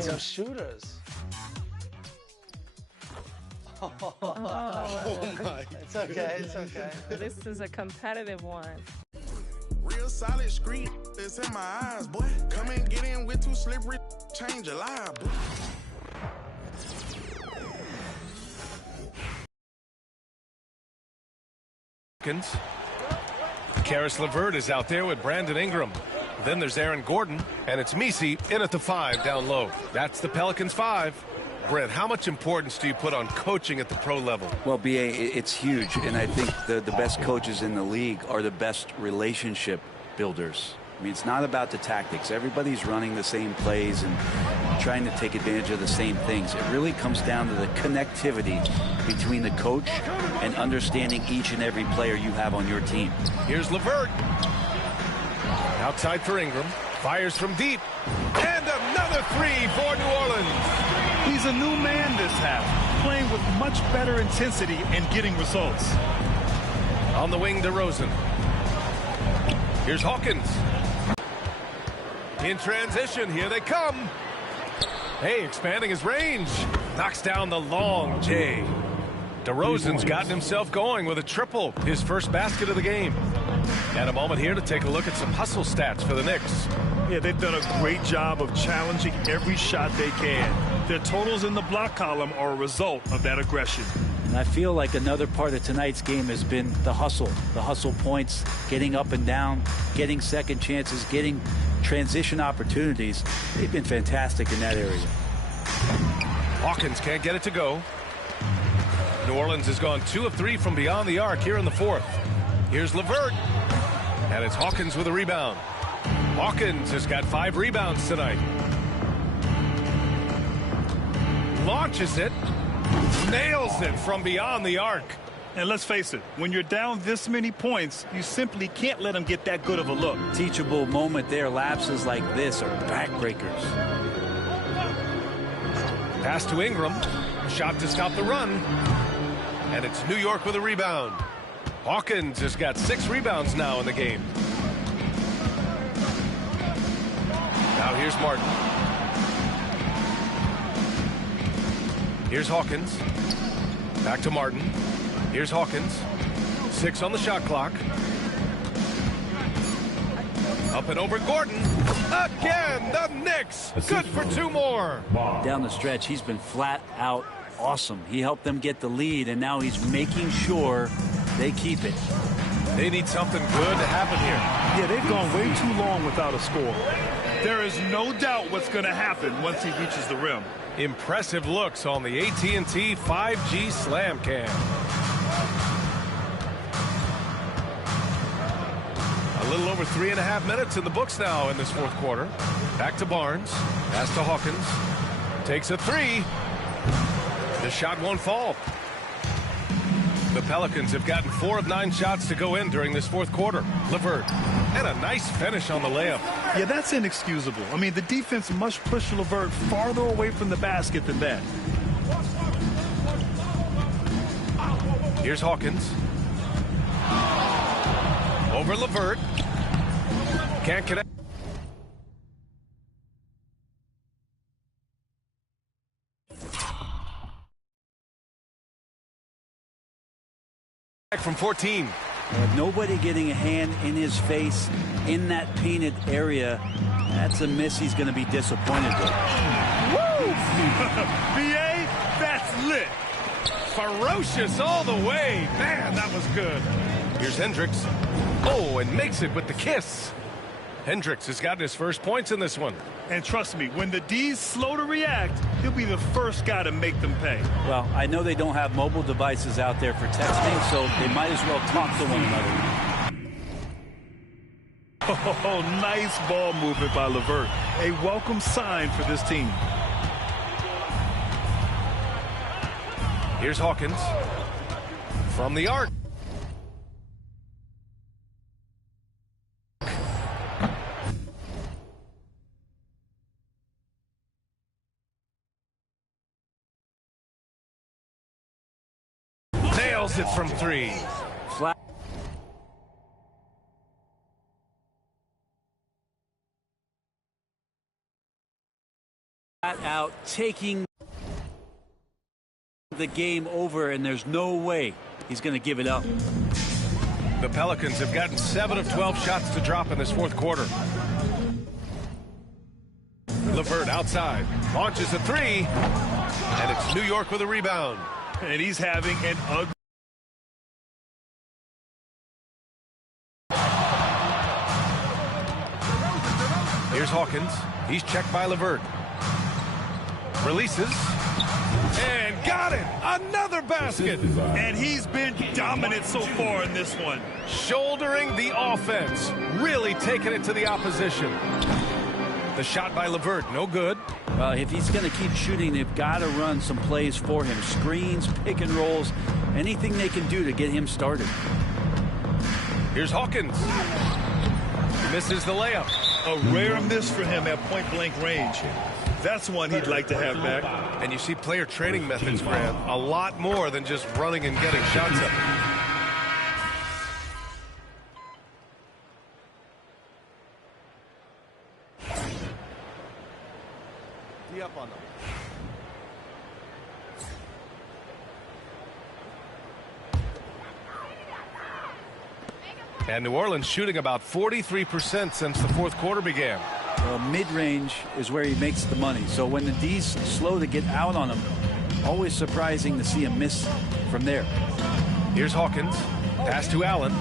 got some shooters. Oh my. It's okay, it's okay. This is a competitive one. Real solid street that's in my eyes, boy. Come and get in with too slippery, change your life, boy. Karis LeVert is out there with Brandon Ingram. Then there's Aaron Gordon, and it's Misi in at the 5 down low. That's the Pelicans 5. Brent, how much importance do you put on coaching at the pro level? Well, B.A., it's huge, and I think the best coaches in the league are the best relationship builders. I mean, it's not about the tactics. Everybody's running the same plays and trying to take advantage of the same things. It really comes down to the connectivity between the coach and understanding each and every player you have on your team. Here's LeVert. Outside for Ingram. Fires from deep. And another 3 for New Orleans. He's a new man this half, playing with much better intensity and getting results. On the wing, DeRozan. Here's Hawkins. In transition, here they come. Hey, expanding his range. Knocks down the long J. DeRozan's gotten himself going with a triple, his first basket of the game. And a moment here to take a look at some hustle stats for the Knicks. Yeah, they've done a great job of challenging every shot they can. Their totals in the block column are a result of that aggression. And I feel like another part of tonight's game has been the hustle points, getting up and down, getting second chances, getting transition opportunities. They've been fantastic in that area. Hawkins can't get it to go. New Orleans has gone 2 of 3 from beyond the arc here in the 4th. Here's LeVert. And it's Hawkins with a rebound. Hawkins has got 5 rebounds tonight. Launches it. Nails it from beyond the arc. And let's face it, when you're down this many points, you simply can't let them get that good of a look. Teachable moment there. Lapses like this are backbreakers. Pass to Ingram. Shot to stop the run. And it's New York with a rebound. Hawkins has got 6 rebounds now in the game. Now here's Martin. Here's Hawkins. Back to Martin. Here's Hawkins. 6 on the shot clock. Up and over Gordon. Again, the Knicks. Good for 2 more. Down the stretch, he's been flat out awesome. He helped them get the lead, and now he's making sure they keep it. They need something good to happen here. Yeah, they've gone way too long without a score. There is no doubt what's going to happen once he reaches the rim. Impressive looks on the AT&T 5G Slam Cam. A little over 3.5 minutes in the books now in this 4th quarter. Back to Barnes. Pass to Hawkins. Takes a 3. The shot won't fall. The Pelicans have gotten 4 of 9 shots to go in during this 4th quarter. LeVert. And a nice finish on the layup. Yeah, that's inexcusable. I mean, the defense must push LeVert farther away from the basket than that. Here's Hawkins. Over LeVert. Can't connect. From 14. Nobody getting a hand in his face in that painted area. That's a miss he's going to be disappointed with. Woo! B.A., that's lit. Ferocious all the way. Man, that was good. Here's Hendricks. Oh, and makes it with the kiss. Hendricks has gotten his first points in this one. And trust me, when the D's slow to react, he'll be the first guy to make them pay. Well, I know they don't have mobile devices out there for texting, so they might as well talk to one another. Oh, nice ball movement by LeVert. A welcome sign for this team. Here's Hawkins. From the arc. Nails it from 3. Flat. out taking the game over, and there's no way he's going to give it up. The Pelicans have gotten 7 of 12 shots to drop in this fourth quarter. LeVert outside, launches a three, and it's New York with a rebound. And he's having an ugly. Here's Hawkins. He's checked by LeVert. Releases. And got it! Another basket! And he's been dominant so far in this one. Shouldering the offense. Really taking it to the opposition. The shot by LeVert, no good. Well, if he's going to keep shooting, they've got to run some plays for him. Screens, pick and rolls, anything they can do to get him started. Here's Hawkins. Misses the layup. A rare miss for him at point-blank range. That's one he'd like to have back. And you see player training methods, Grant, a lot more than just running and getting shots up. Up on them. And New Orleans shooting about 43% since the fourth quarter began. Well, mid-range is where he makes the money. So when the D's slow to get out on him, always surprising to see him miss from there. Here's Hawkins. Pass to Allen.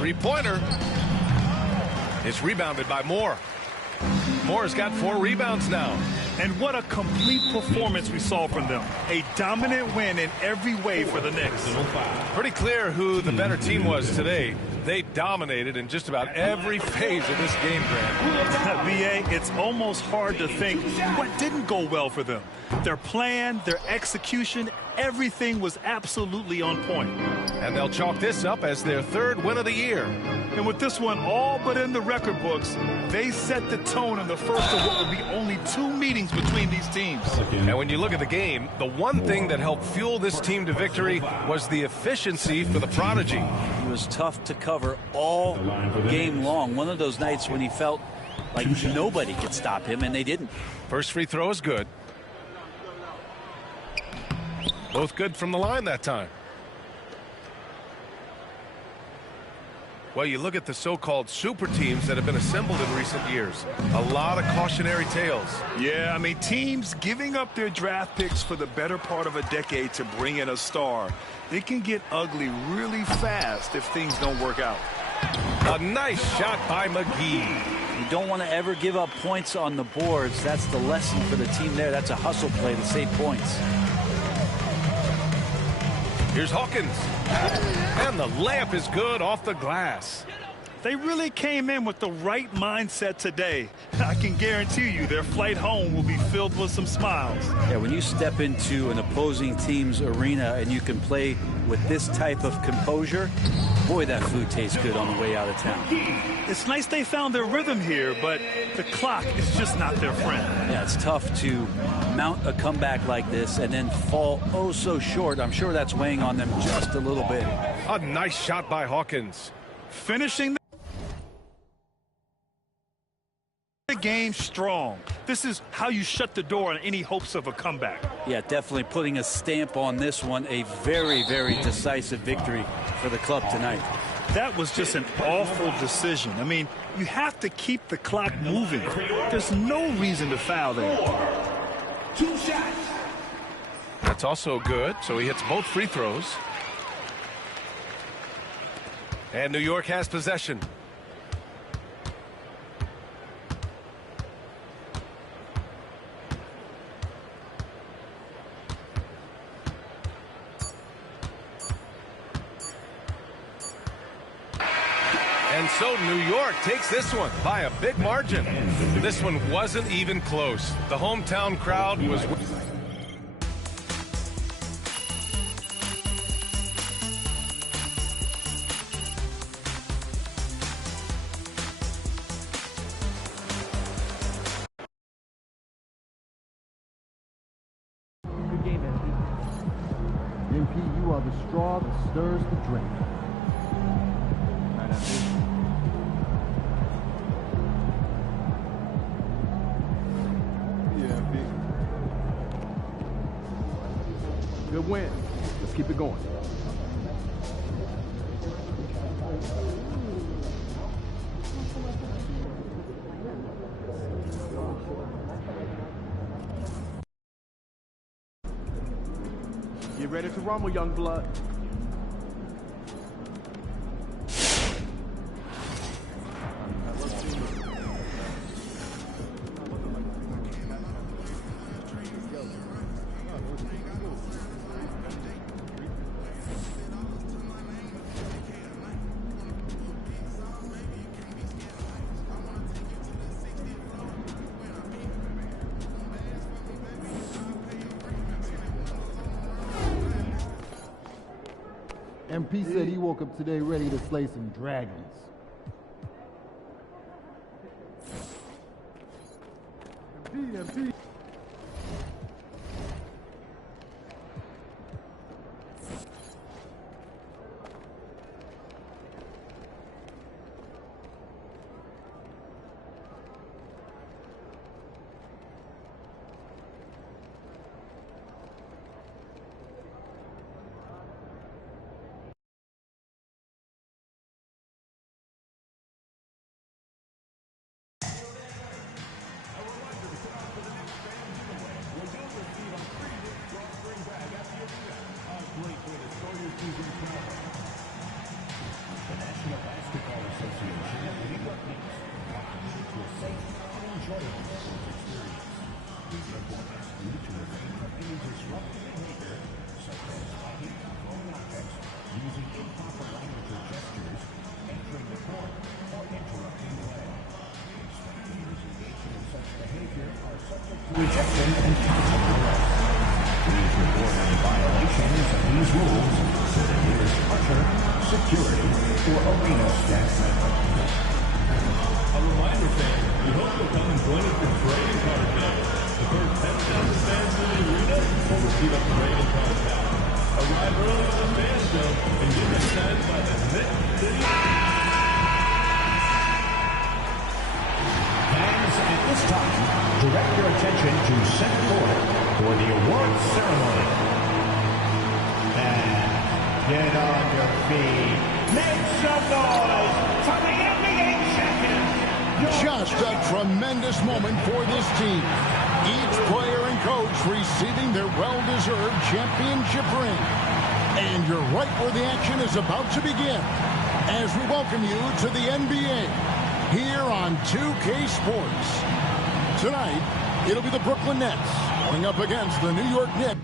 Three-pointer. It's rebounded by Moore. Moore's got 4 rebounds now. And what a complete performance we saw from them. A dominant win in every way for the Knicks. Pretty clear who the better team was today. They dominated in just about every phase of this game, Grant. B.A., it's almost hard to think what didn't go well for them. Their plan, their execution, everything was absolutely on point. And they'll chalk this up as their 3rd win of the year. And with this one all but in the record books, they set the tone in the first of what will be only 2 meetings between these teams. And when you look at the game, the one thing that helped fuel this team to victory was the efficiency for the prodigy. He was tough to cover all game long. One of those nights when he felt like nobody could stop him, and they didn't. First free throw is good. Both good from the line that time. Well, you look at the so-called super teams that have been assembled in recent years. A lot of cautionary tales. Yeah, I mean, teams giving up their draft picks for the better part of a decade to bring in a star. It can get ugly really fast if things don't work out. A nice shot by McGee. You don't want to ever give up points on the boards. That's the lesson for the team there. That's a hustle play to save points. Here's Hawkins. And the layup is good off the glass. They really came in with the right mindset today. I can guarantee you their flight home will be filled with some smiles. Yeah, when you step into an opposing team's arena and you can play with this type of composure, boy, that food tastes good on the way out of town. It's nice they found their rhythm here, but the clock is just not their friend. Yeah, it's tough to mount a comeback like this and then fall oh so short. I'm sure that's weighing on them just a little bit. A nice shot by Hawkins. Finishing the game strong. This is how you shut the door on any hopes of a comeback. Yeah, definitely putting a stamp on this one. A very, very decisive victory for the club tonight. That was just an awful decision. I mean, you have to keep the clock moving. There's no reason to foul there. 2 shots. That's also good. So he hits both free throws. And New York has possession. And so New York takes this one by a big margin. This one wasn't even close. The hometown crowd was... Good game, MP, you are the straw that stirs the drink. Right after. Good win. Let's keep it going. Get ready to rumble, young blood. MP said he woke up today ready to slay some dragons. MP. Rejection and consequence. Please report any violations of these rules to the nearest usher, security, or arena staff member. A reminder, fans, we hope you'll come and join us for trading card day. The first 10,000 fans in the arena will receive a trading card pack. Arrive early on the fan show and get excited by the next city. Fans, at this time, direct your attention to center court for the awards ceremony. And get on your feet. Make some noise for the NBA champion. Just a tremendous moment for this team. Each player and coach receiving their well-deserved championship ring. And you're right where the action is about to begin as we welcome you to the NBA here on 2K Sports. Tonight, it'll be the Brooklyn Nets going up against the New York Knicks.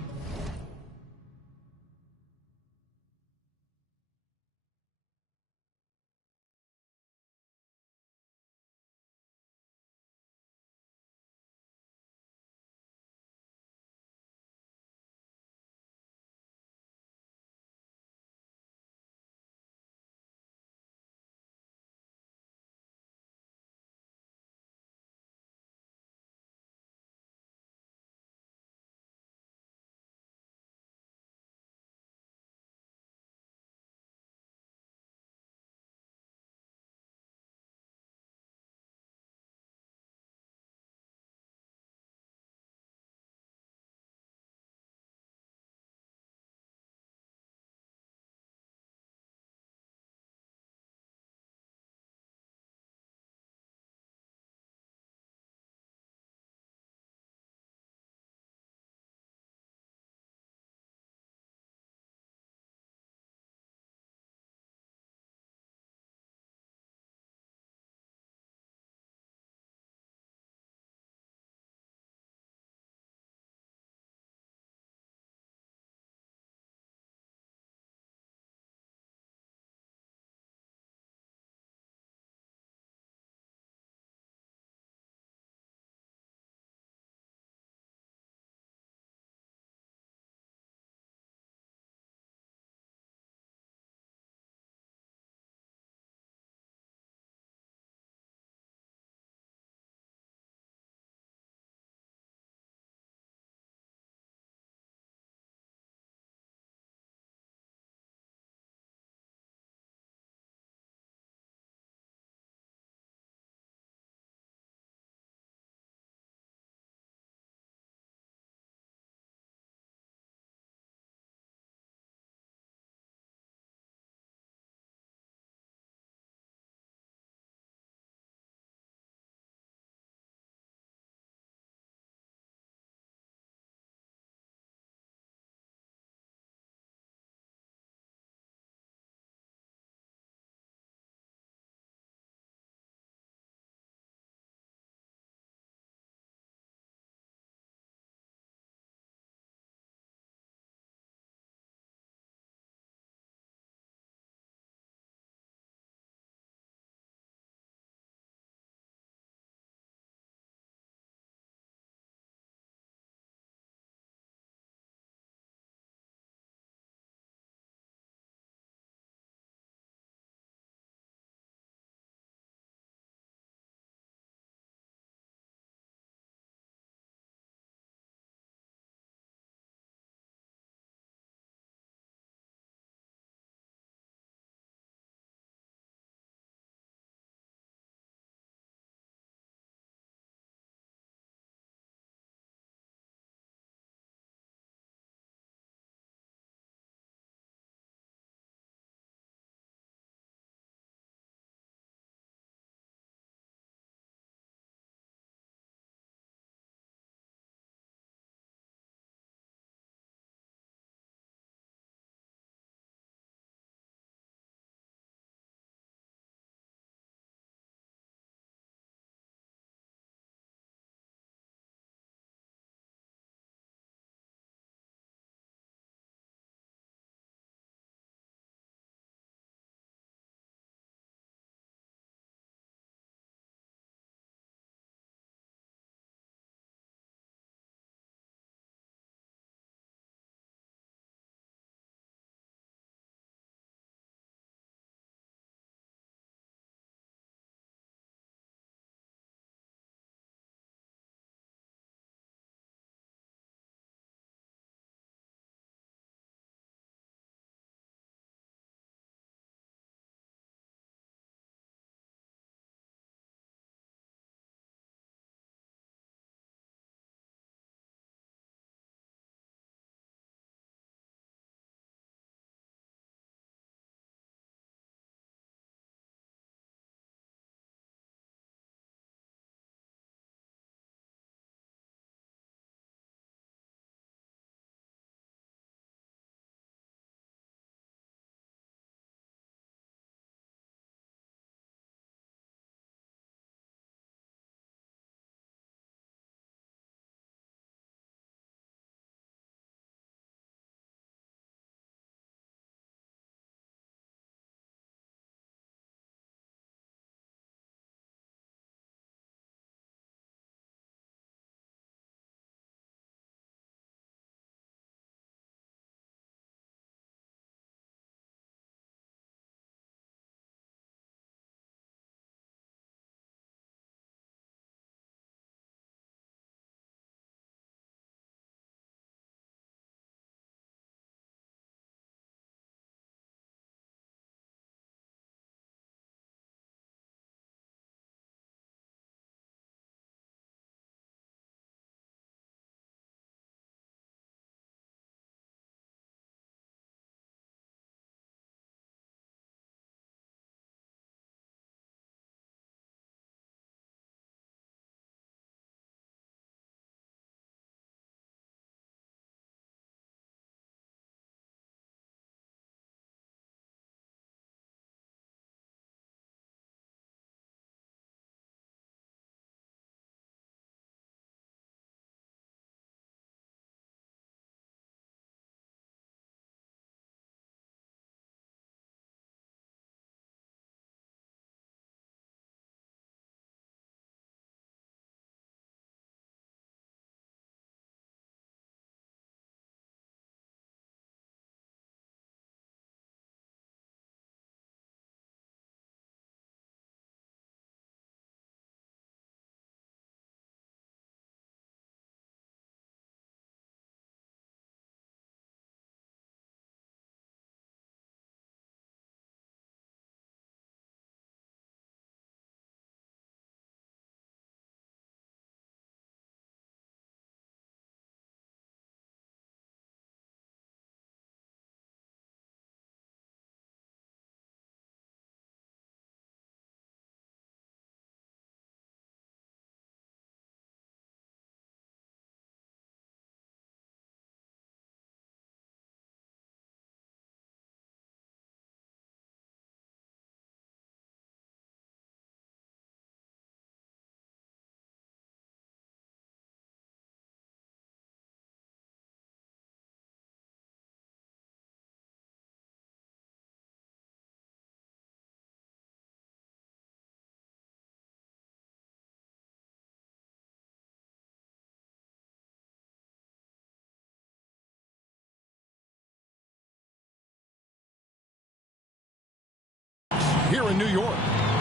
here in New York.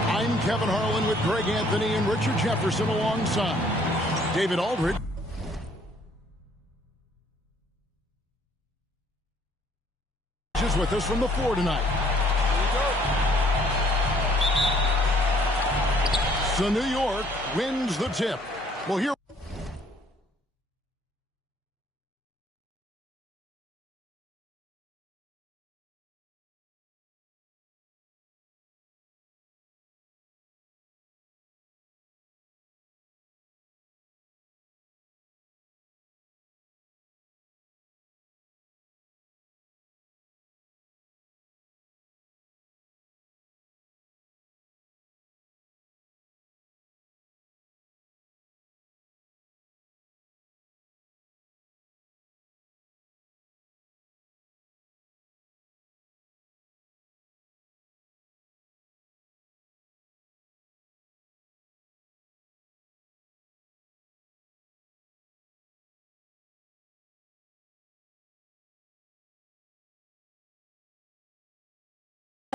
I'm Kevin Harlan with Greg Anthony and Richard Jefferson alongside David Aldridge. Is with us from the floor tonight. So New York wins the tip. Well, here.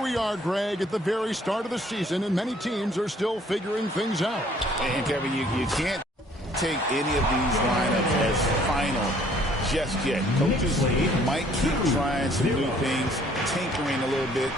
We are, Greg, at the very start of the season, and many teams are still figuring things out. And Kevin, you can't take any of these lineups as final just yet. Coaches might keep trying some new things, tinkering a little bit.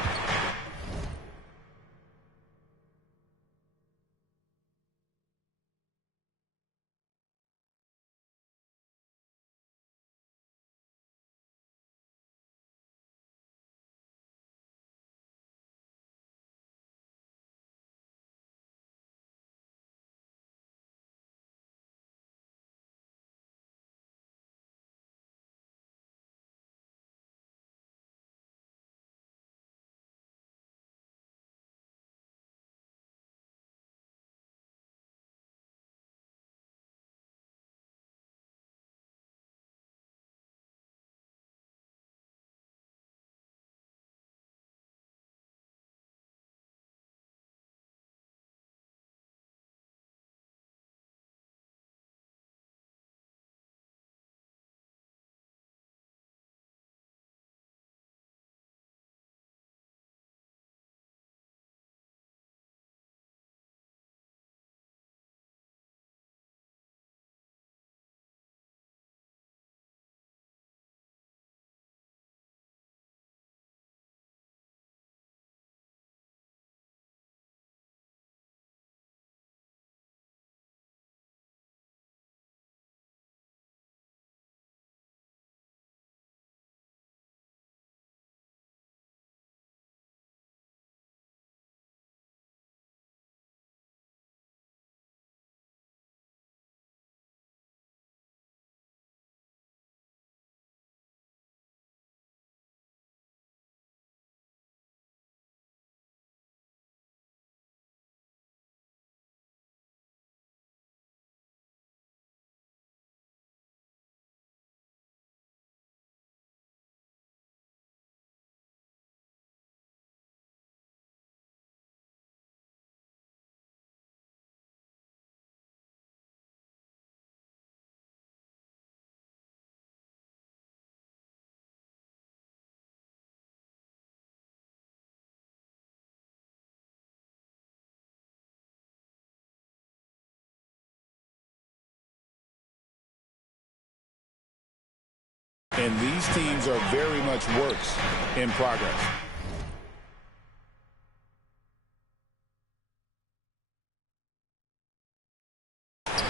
And these teams are very much works in progress.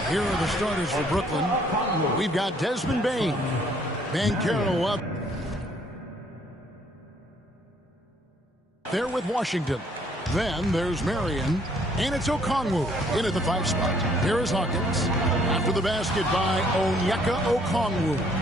Here are the starters for Brooklyn. We've got Desmond Bain. Mycarer up there with Washington. Then there's Marion. And it's Okongwu in at the 5 spot. Here is Hawkins. After the basket by Onyeka Okongwu.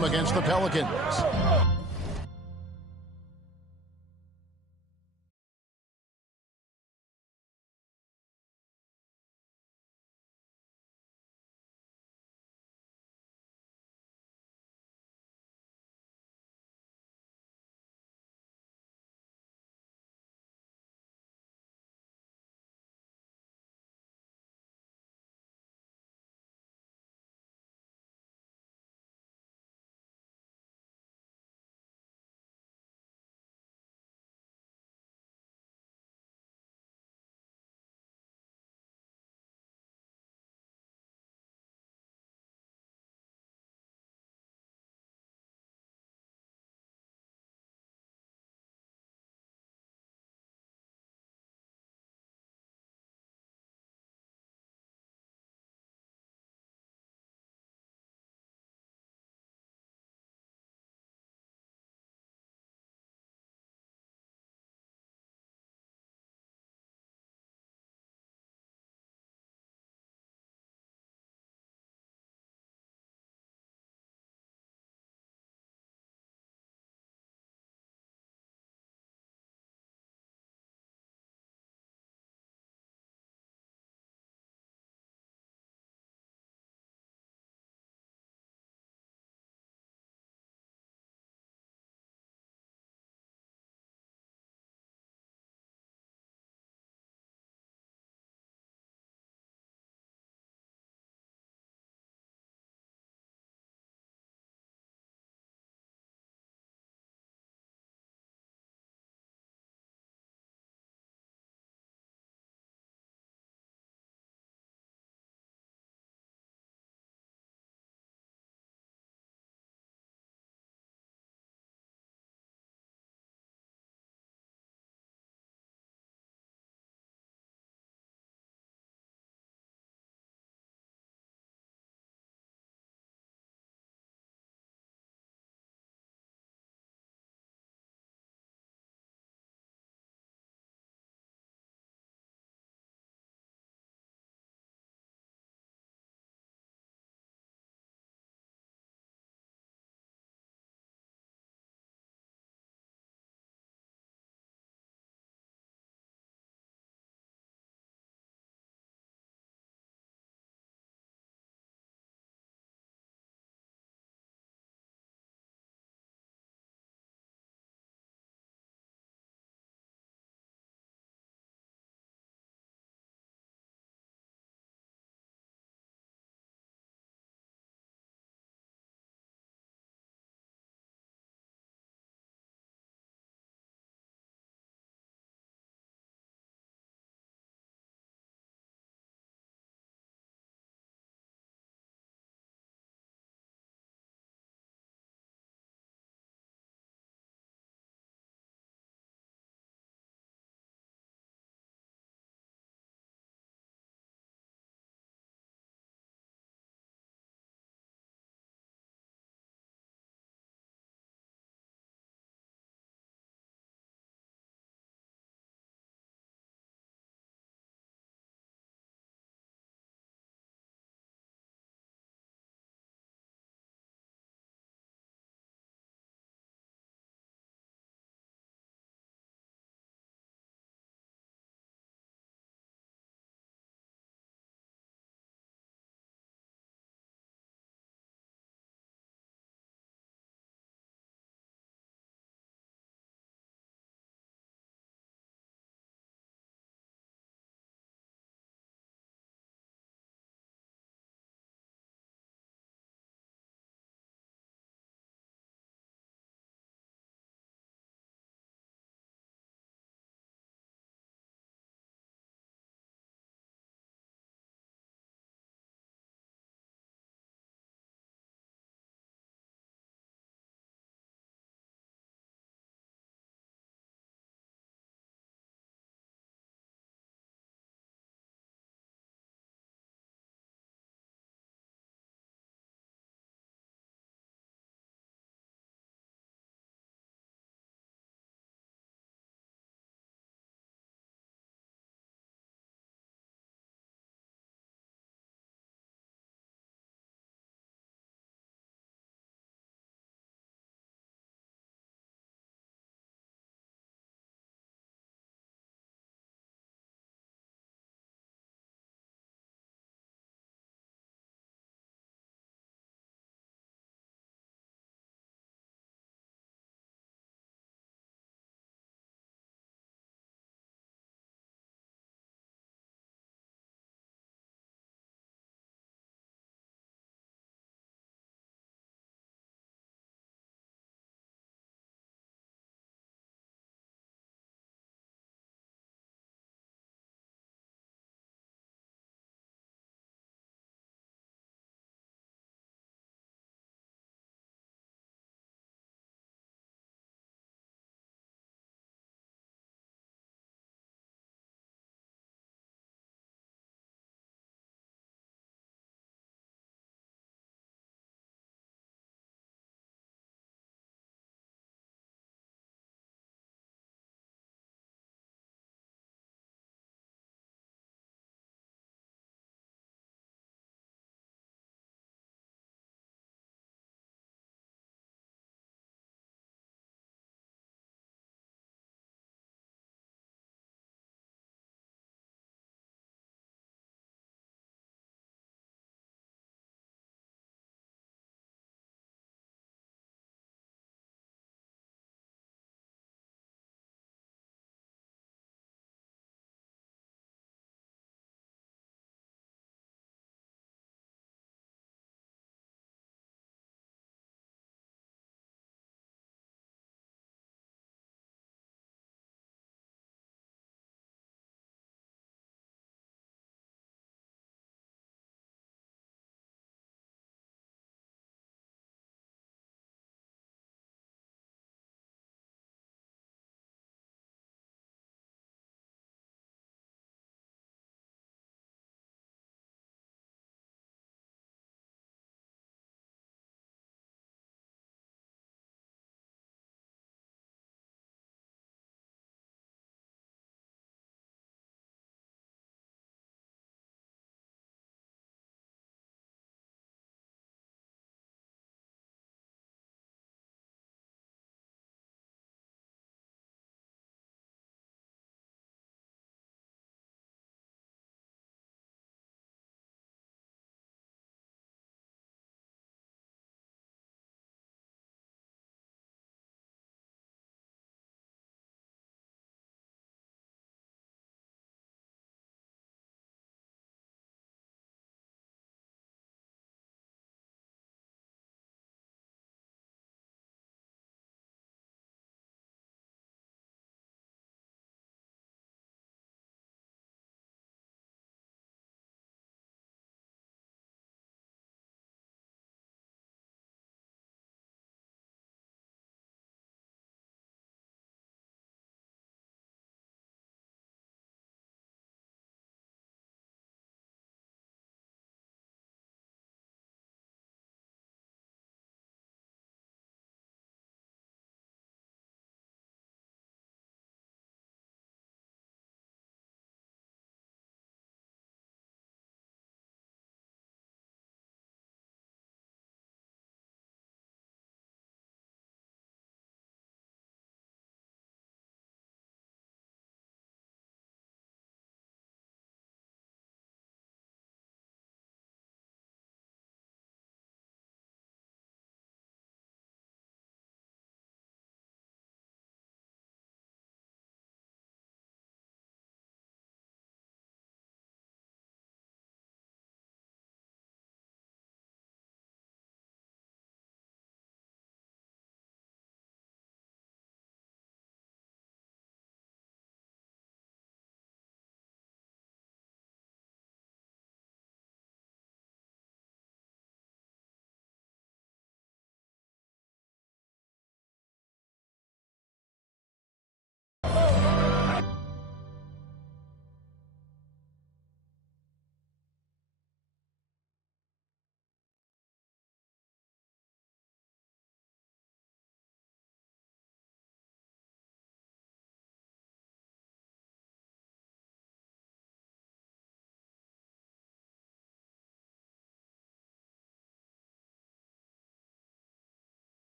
game against the Pelicans.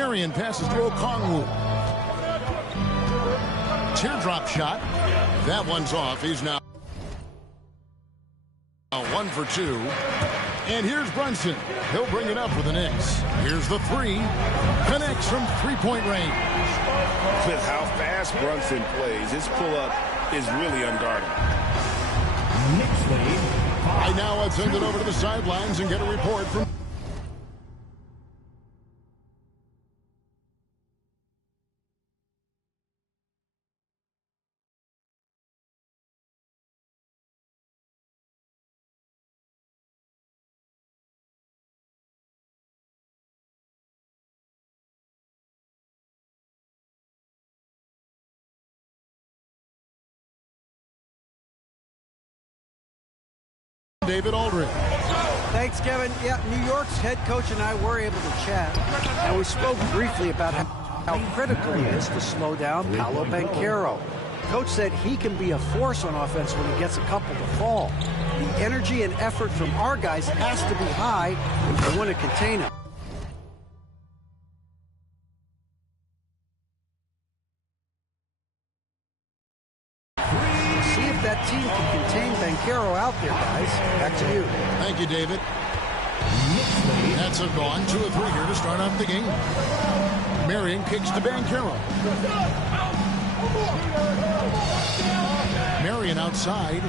Marion passes to Okongwu. Teardrop shot. That one's off. He's now 1 for 2. And here's Brunson. He'll bring it up for the Knicks. Here's the three. Connects from three-point range. With how fast Brunson plays, his pull-up is really unguarded. Right now, let's send it over to the sidelines and get a report from David Aldridge. Thanks, Kevin. Yeah, New York's head coach and I were able to chat, and we spoke briefly about how critical it is to slow down Paolo Banchero. Coach said he can be a force on offense when he gets a couple to fall. The energy and effort from our guys has to be high if we want to contain him. See if that team can contain Banchero out there, guys. Back to you. Thank you, David. Nets have gone 2 of 3 here to start off the game. Marion kicks to Banchero. Marion outside.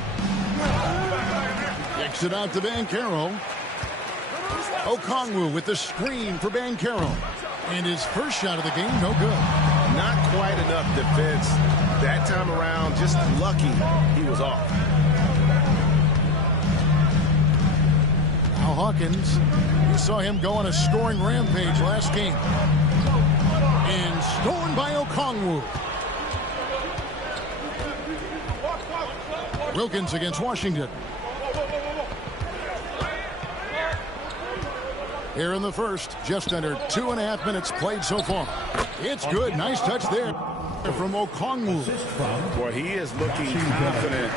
Kicks it out to Banchero. Okongwu with the screen for Banchero. And his first shot of the game, no good. Not quite enough defense. That time around, just lucky he was off. Now Hawkins, you saw him go on a scoring rampage last game. And stolen by Okongwu. Wilkins against Washington. Here in the first, just under 2.5 minutes played so far. It's good. Nice touch there from Okongwu. Boy, he is looking confident.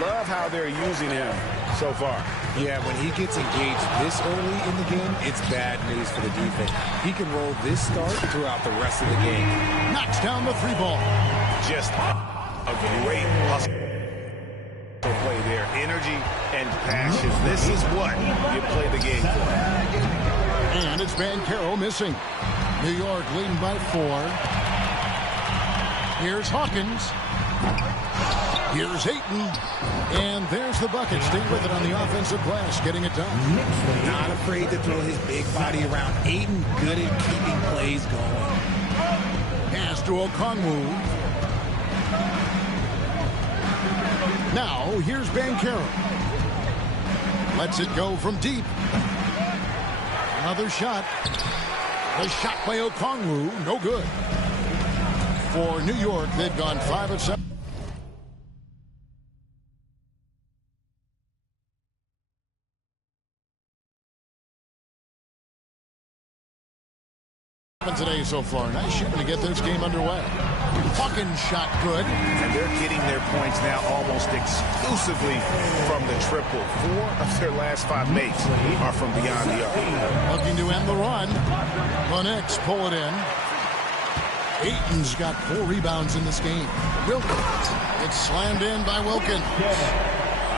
Love how they're using him so far. Yeah, when he gets engaged this early in the game, it's bad news for the defense. He can roll this start throughout the rest of the game. Knocks down the 3-ball. Just a great hustle play there. Energy and passion. This is what you play the game for. And it's Banchero missing. New York leading by 4. Here's Hawkins. Here's Ayton. And there's the bucket. Stay with it on the offensive glass, getting it done. Not afraid to throw his big body around. Ayton good at keeping plays going. Pass to Okongwu. Now, here's Banchero. Lets it go from deep. Another shot. The shot by Okongwu, no good. For New York, they've gone 5 of 7. Today so far. Nice shooting to get this game underway. Hawkins shot good. And they're getting their points now almost exclusively from the triple. 4 of their last 5 makes are from beyond the arc. Looking to end the run. The Knicks pull it in. Ayton's got 4 rebounds in this game. Wilkins. It's slammed in by Wilkins.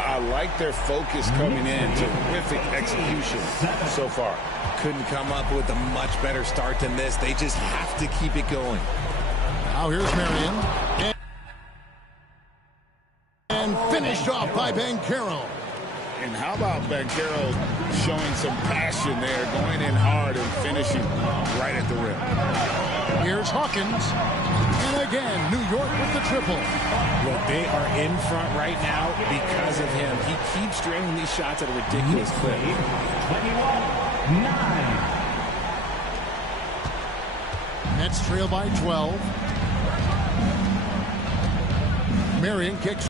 I like their focus coming in. Terrific execution so far. Couldn't come up with a much better start than this. They just have to keep it going. Now here's Marion. And finished off by Banchero. And how about Banchero showing some passion there, going in hard and finishing right at the rim. Here's Hawkins. And again, New York with the triple. Look, they are in front right now because of him. He keeps draining these shots at a ridiculous clip. 21-9. Nets trail by 12. Marion kicks.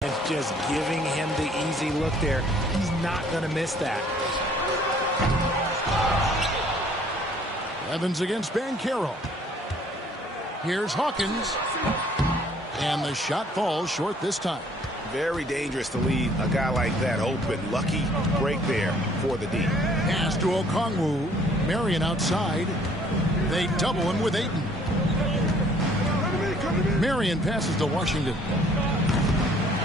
It's just giving him the easy look there. He's not going to miss that. Evans against Banchero. Here's Hawkins. And the shot falls short this time. Very dangerous to leave a guy like that open. Lucky break there for the D. Pass to Okongwu. Marion outside. They double him with Ayton. Marion passes to Washington.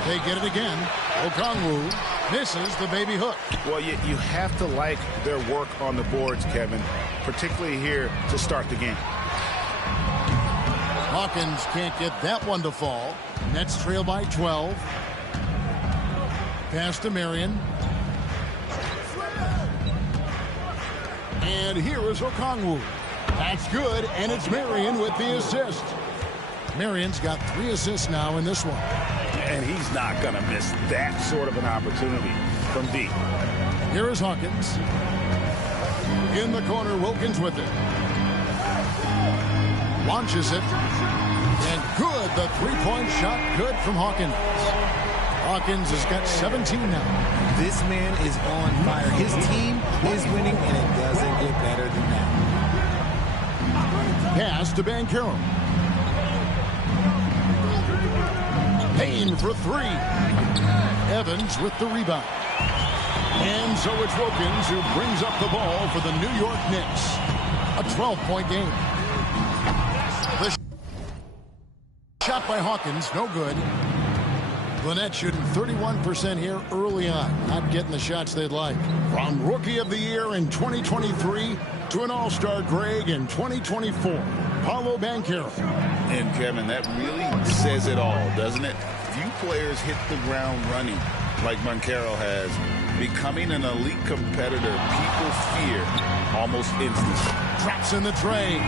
They get it again. Okongwu misses the baby hook. Well, you have to like their work on the boards, Kevin, particularly here to start the game. Hawkins can't get that one to fall. Nets trail by 12. Pass to Marion. And here is Okongwu. That's good, and it's Marion with the assist. Marion's got 3 assists now in this one. And he's not going to miss that sort of an opportunity from deep. Here is Hawkins. In the corner, Wilkins with it. Launches it. And good, the three-point shot, good from Hawkins. Hawkins has got 17 now. This man is on fire. His team is winning, and it doesn't get better than that. Pass to Mycarer. Payne for 3. Evans with the rebound. And so it's Wilkins who brings up the ball for the New York Knicks. A 12-point game. The shot by Hawkins, no good. The Nets shooting 31% here early on. Not getting the shots they'd like. From Rookie of the Year in 2023 to an All-Star Greg in 2024. Paolo Mycarer. And Kevin, that really says it all, doesn't it? Few players hit the ground running like Mycarer has. Becoming an elite competitor, people fear almost instantly. Traps in the tray.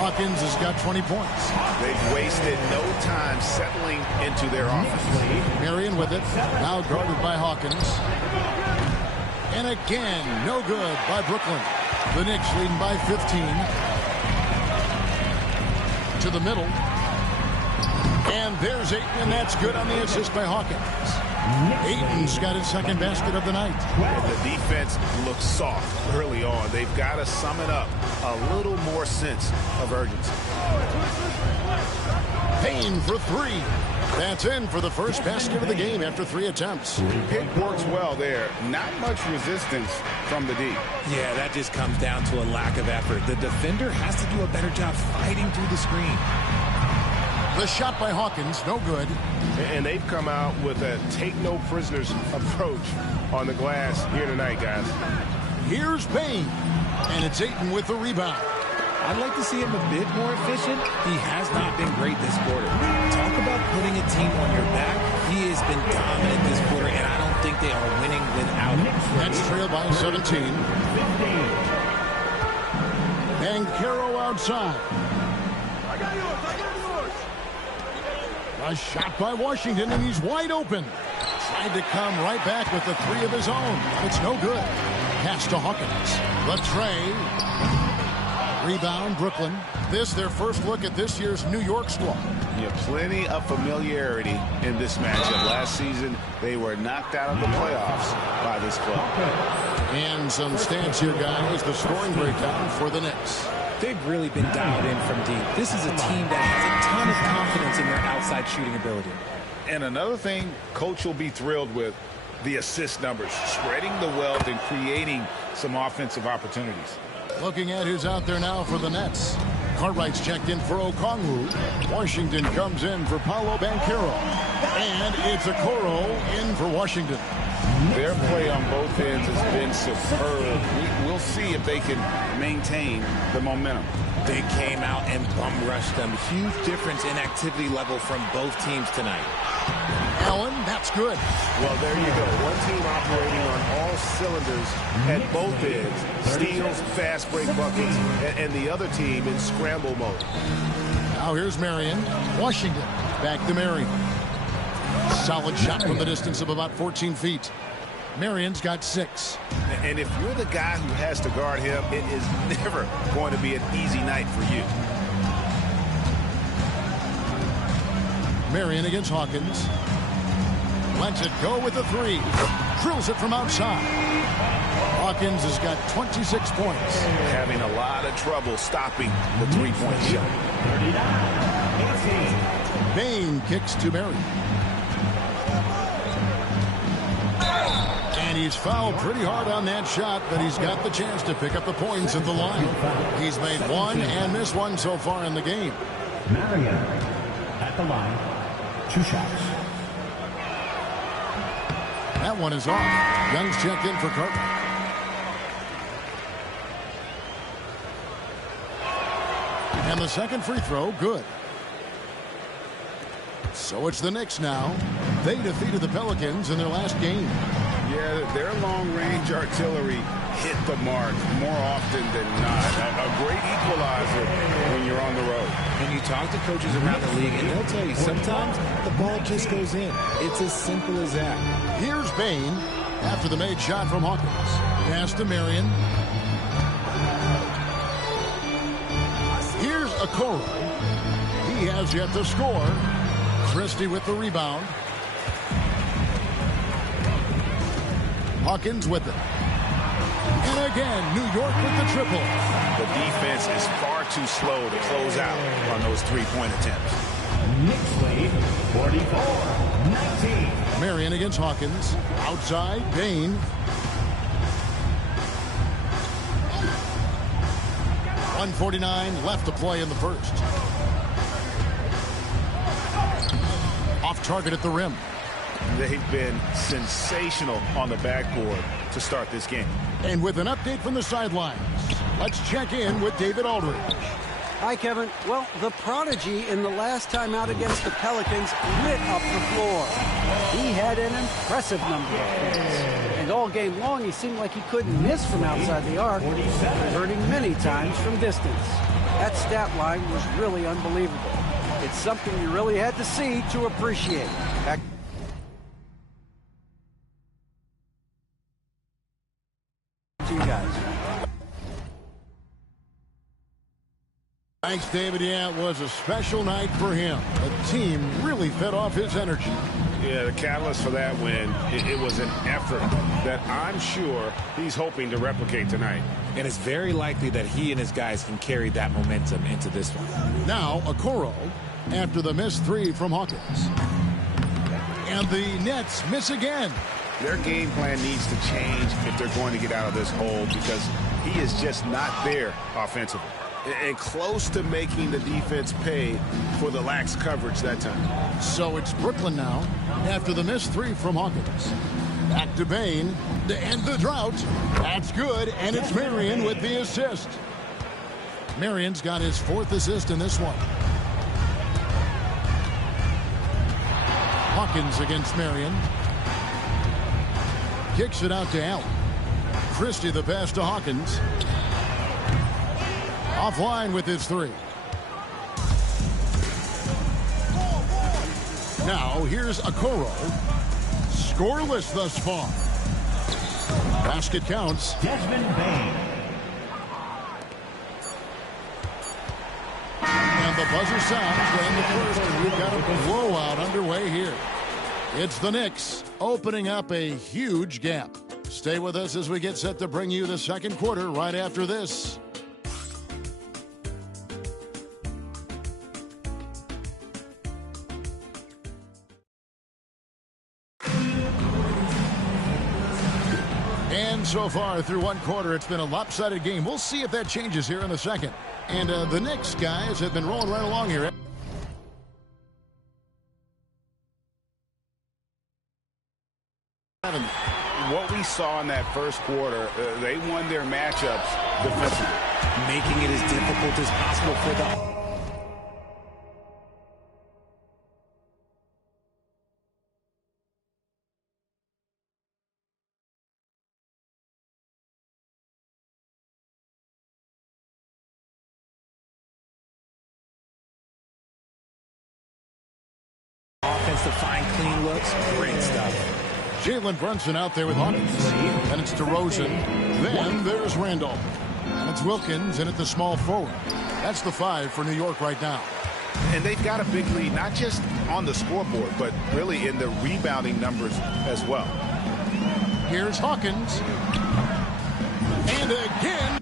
Hawkins has got 20 points. They've wasted no time settling into their offense. Marion with it. Now guarded by Hawkins. And again, no good by Brooklyn. The Knicks leading by 15. To the middle. And there's Ayton, and that's good on the assist by Hawkins. Ayton's got his second basket of the night. And the defense looks soft early on. They've got to sum it up. A little more sense of urgency. Payne for 3. That's in for the first basket of the game after 3 attempts. Pick works well there. Not much resistance from the D. Yeah, that just comes down to a lack of effort. The defender has to do a better job fighting through the screen. The shot by Hawkins, no good. And they've come out with a take-no-prisoners approach on the glass here tonight, guys. Here's Payne, and it's Ayton with the rebound. I'd like to see him a bit more efficient. He has not been great this quarter. Talk about putting a team on your back. He has been dominant this quarter, and I don't think they are winning without him. That's trailed by 17. Mycarer outside. A shot by Washington, and he's wide open. Tried to come right back with the 3 of his own. It's no good. Pass to Hawkins. The tray. Rebound, Brooklyn. This, their first look at this year's New York squad. Yeah, plenty of familiarity in this matchup. Last season, they were knocked out of the playoffs by this club. And some stats here, guys. The scoring breakdown for the Knicks. They've really been dialed in from deep. This is a team that has a ton of confidence in their outside shooting ability. And another thing Coach will be thrilled with, the assist numbers, spreading the wealth and creating some offensive opportunities. Looking at who's out there now for the Nets. Cartwright's checked in for Okongwu. Washington comes in for Paolo Mycarer. And it's Okoro in for Washington. Their play on both ends has been superb. We'll see if they can maintain the momentum. They came out and bum rushed them. Huge difference in activity level from both teams tonight. Allen, that's good. Well, there you go. One team operating on all cylinders at both ends. Steals, fast break buckets, and the other team in scramble mode. Now here's Marion. Washington back to Marion. Solid shot from the distance of about 14 feet. Marion's got 6. And if you're the guy who has to guard him, it is never going to be an easy night for you. Marion against Hawkins. Lets it go with the 3. Drills it from outside. Hawkins has got 26 points. Having a lot of trouble stopping the 3-point shot. Payne kicks to Marion. He's fouled pretty hard on that shot, but he's got the chance to pick up the points at the line. He's made one and missed one so far in the game. Marion at the line. 2 shots. That one is off. Young's checked in for Carter. And the second free throw, good. So it's the Knicks now. They defeated the Pelicans in their last game. Yeah, their long-range artillery hit the mark more often than not. A great equalizer when you're on the road. And you talk to coaches around the league, and they'll tell you sometimes the ball just goes in. It's as simple as that. Here's Bain after the made shot from Hawkins. Pass to Marion. Here's Okoro. He has yet to score. Christie with the rebound. Hawkins with it. And again, New York with the triple. The defense is far too slow to close out on those three-point attempts. Knicks lead 44-19. Marion against Hawkins. Outside, Bain. .149 left to play in the first. Off target at the rim. They've been sensational on the backboard to start this game. And with an update from the sidelines, let's check in with David Aldridge. Hi, Kevin. Well, the prodigy in the last time out against the Pelicans lit up the floor. He had an impressive number of points. And all game long, he seemed like he couldn't miss from outside the arc, converting many times from distance. That stat line was really unbelievable. It's something you really had to see to appreciate. Back to you guys. Thanks, David. Yeah, it was a special night for him. The team really fed off his energy. Yeah, the catalyst for that win, it was an effort that I'm sure he's hoping to replicate tonight. And it's very likely that he and his guys can carry that momentum into this one. Now, Okoro after the missed three from Hawkins. And the Nets miss again. Their game plan needs to change if they're going to get out of this hole because he is just not there offensively. And close to making the defense pay for the lax coverage that time. So it's Brooklyn now after the missed three from Hawkins. Back to Bain to end the drought. That's good, and it's Marion with the assist. Marion's got his 4th assist in this one. Hawkins against Marion. Kicks it out to Allen. Christie the pass to Hawkins. Offline with his 3. Now here's Okoro. Scoreless thus far. Basket counts. Desmond Bain. And the buzzer sounds to end the first, and we've got a blowout underway here. It's the Knicks opening up a huge gap. Stay with us as we get set to bring you the second quarter right after this. And so far through one quarter, it's been a lopsided game. We'll see if that changes here in the second. And the Knicks guys have been rolling right along here. What we saw in that first quarter, they won their matchups defensively. Making it as difficult as possible for the offense to find clean looks. Great stuff. Jalen Brunson out there with Hawkins. And it's DeRozan. Then there's Randolph. And it's Wilkins in at the small forward. That's the 5 for New York right now. And they've got a big lead, not just on the scoreboard, but really in the rebounding numbers as well. Here's Hawkins. And again.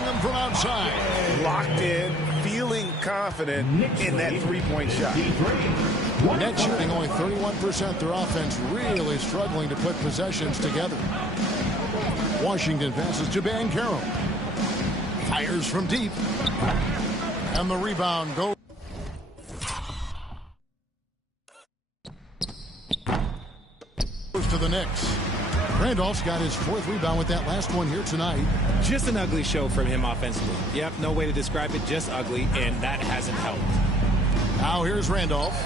hitting them from outside. Locked in, feeling confident in that three-point shot. Net shooting only 31%. Their offense really struggling to put possessions together. Washington passes to Mycarer. Fires from deep. And the rebound goes to the Knicks. Randolph's got his 4th rebound with that last one here tonight. Just an ugly show from him offensively. Yep, no way to describe it, just ugly, and that hasn't helped. Now here's Randolph.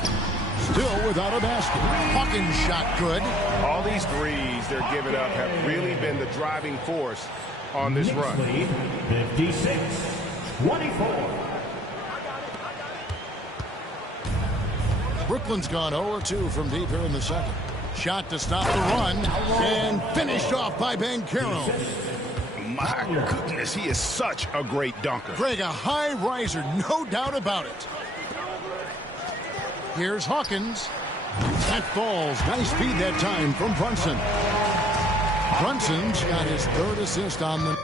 Still without a basket. Hawkins shot good. All these threes they're giving up have really been the driving force on this run. 56-24. Brooklyn's gone 0-2 from deep here in the second. Shot to stop the run, and finished off by Mycarer. My goodness, he is such a great dunker. Greg, a high riser, no doubt about it. Here's Hawkins. That falls. Nice feed that time from Brunson. Brunson's got his 3rd assist on the...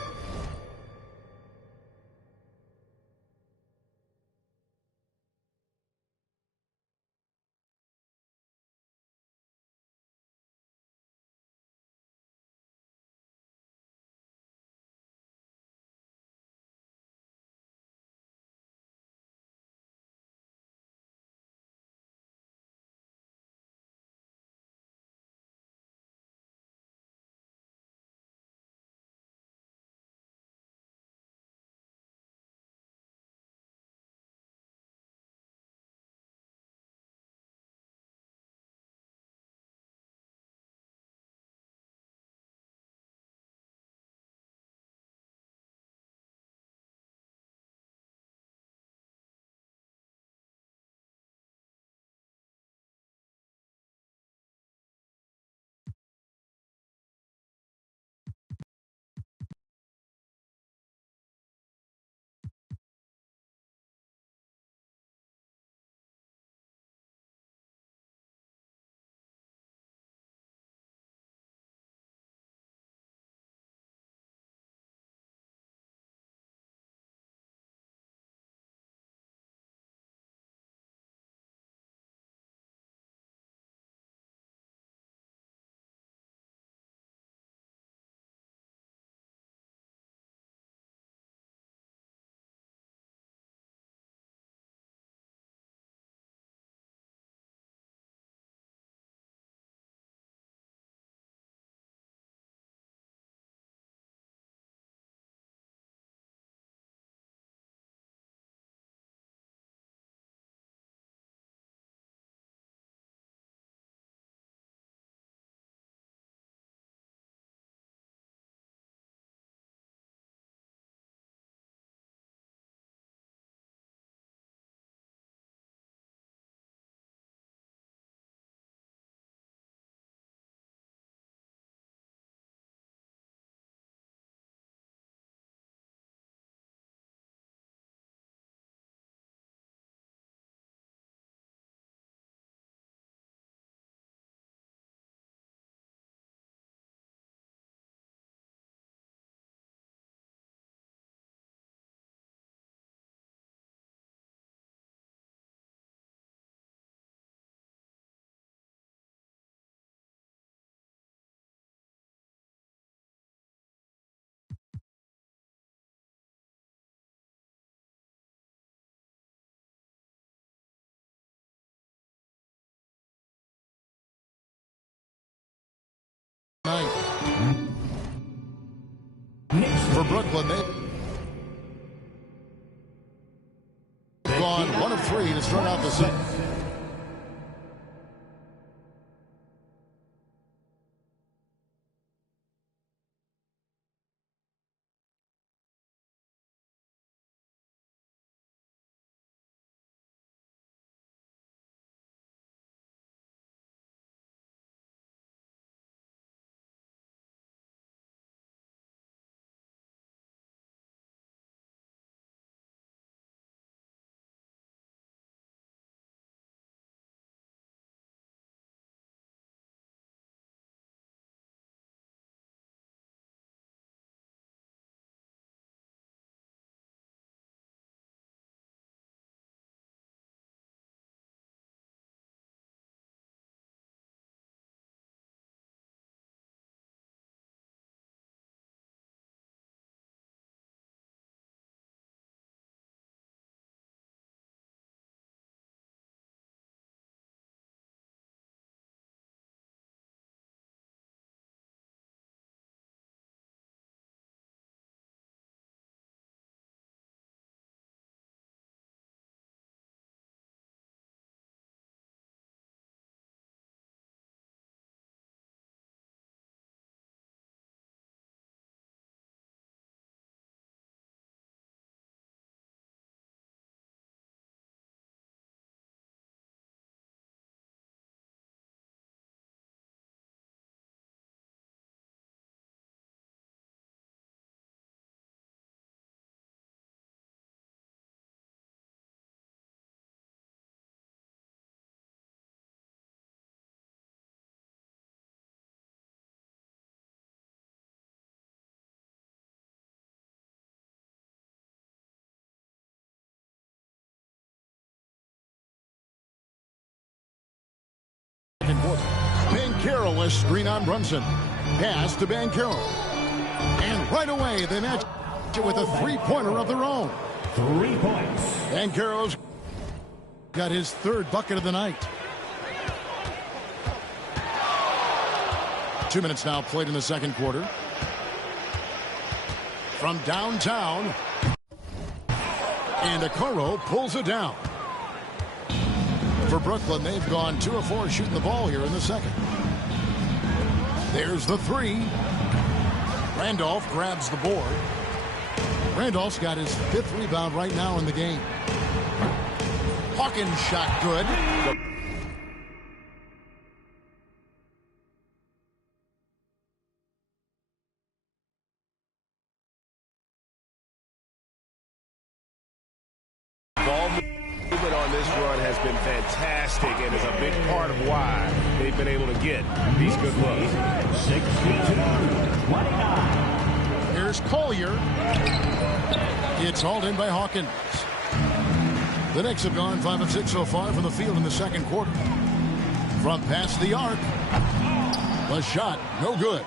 For Brooklyn, they've gone 1 of 3 to start out the second. Banchero, a screen on Brunson. Pass to Banchero. And right away, they match it with a three-pointer of their own. 3 points. Banchero's got his third bucket of the night. 2 minutes now played in the second quarter. From downtown. And Okoro pulls it down. For Brooklyn, they've gone 2 of 4 shooting the ball here in the second. There's the three. Randolph grabs the board. Randolph's got his 5th rebound right now in the game. Hawkins shot good. Ball movement on this run has been fantastic and is a big part of why they've been able to get these good looks. 62-29. Here's Collier. It's hauled in by Hawkins. The Knicks have gone 5 of 6 so far from the field in the second quarter. From past the arc. The shot, no good.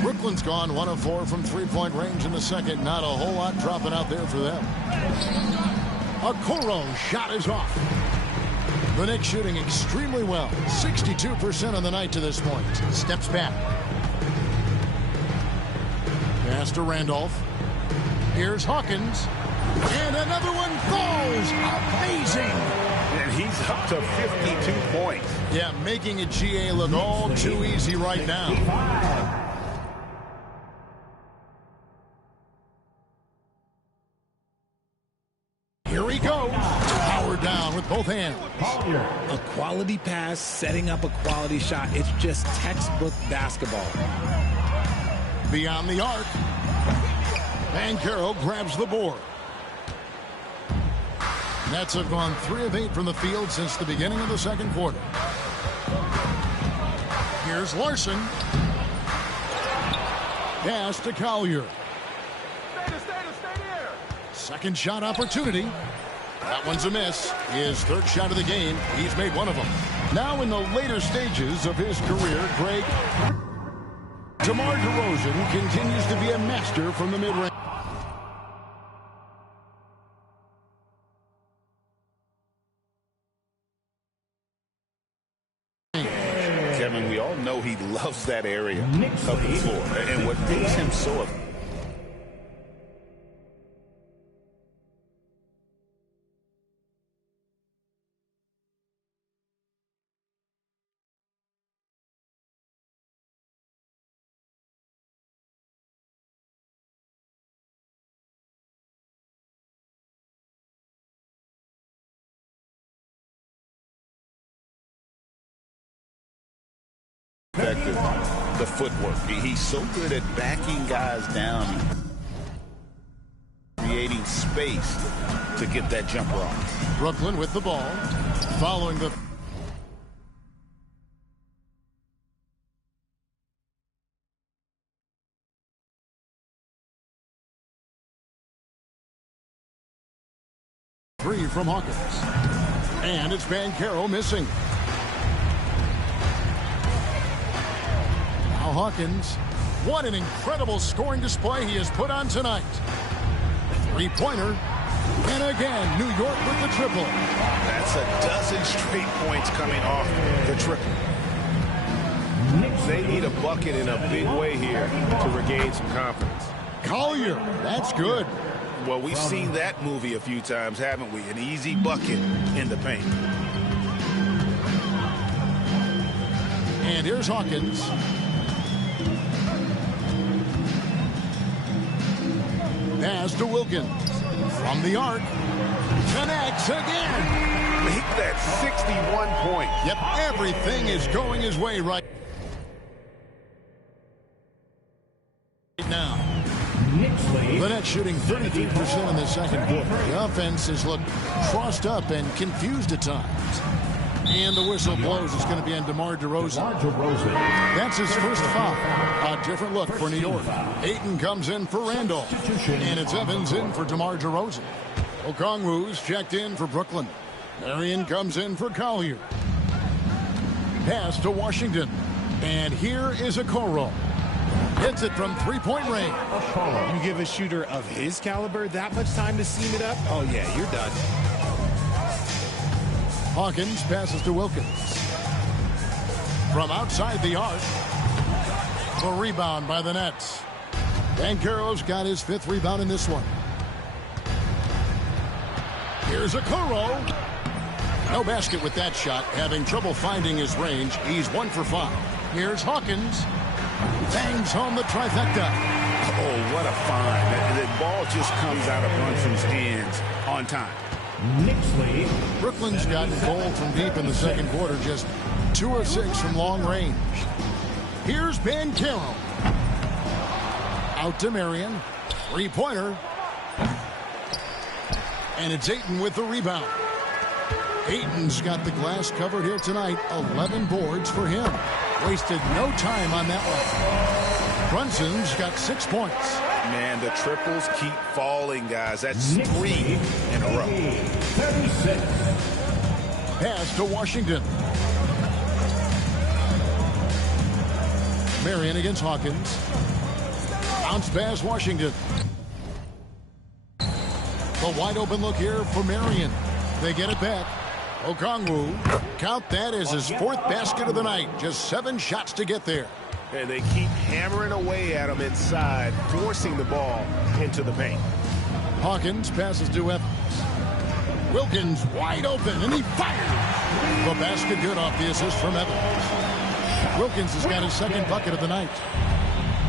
Brooklyn's gone 1 of 4 from three-point range in the second. Not a whole lot dropping out there for them. Okoro shot is off. The Knicks shooting extremely well. 62% on the night to this point. Steps back. Pass to Randolph. Here's Hawkins. And another one falls. Amazing. And he's up to 52 points. Yeah, making a GA look all too easy right now. Here he goes. Power down with both hands. A quality pass, setting up a quality shot. It's just textbook basketball. Beyond the arc. Banchero grabs the board. Nets have gone 3 of 8 from the field since the beginning of the second quarter. Here's Larson. Pass to Collier. Second shot opportunity. That one's a miss. His third shot of the game. He's made one of them. Now in the later stages of his career, Greg, DeMar DeRozan continues to be a master from the mid-range. Kevin, we all know he loves that area of the floor. And what makes him so effective. The footwork. He's so good at backing guys down, creating space to get that jumper off. Brooklyn with the ball, following the three from Hawkins, and it's Banchero missing. Hawkins, what an incredible scoring display he has put on tonight. Three-pointer, and again, New York with the triple. That's a dozen straight points coming off the triple. They need a bucket in a big way here to regain some confidence. Collier, that's good. Well, we've seen that movie a few times, haven't we? An easy bucket in the paint. And here's Hawkins. Pass to Wilkins. From the arc. Connects again. make that 61 points. Yep, everything is going his way right now. The Nets shooting 33% in the second quarter. The offense has looked crossed up and confused at times. And the whistle blows. It's going to be on DeMar DeRozan. That's his first foul. A different look for New York. Ayton comes in for Randolph. And it's Evans in for DeMar DeRozan. Okongwu's checked in for Brooklyn. Marion comes in for Collier. Pass to Washington. And here is Okoro. Hits it from three-point range. You give a shooter of his caliber that much time to seam it up? Oh, yeah, you're done. Hawkins passes to Wilkins. From outside the arc. The rebound by the Nets. Banchero's got his 5th rebound in this one. Here's Okoro. No basket with that shot. Having trouble finding his range. He's 1 for 5. Here's Hawkins. Bangs home the trifecta. Oh, what a find. That ball just comes out of Brunson's hands on time. Brooklyn's gotten gold from deep in the second quarter. Just 2 of 6 from long range. Here's Banchero. Out to Marion. Three-pointer. And it's Ayton with the rebound. Ayton's got the glass covered here tonight. 11 boards for him. Wasted no time on that one. Brunson's got 6 points. Man, the triples keep falling, guys. That's 3 in a row. 36. Pass to Washington. Marion against Hawkins. Bounce pass Washington. The wide open look here for Marion. They get it back. Okongwu, count that as his 4th basket of the night. Just 7 shots to get there. And they keep hammering away at him inside, forcing the ball into the paint. Hawkins passes to Evans. Wilkins wide open, and he fires. The basket good off the assist from Evans. Wilkins has got his 2nd bucket of the night.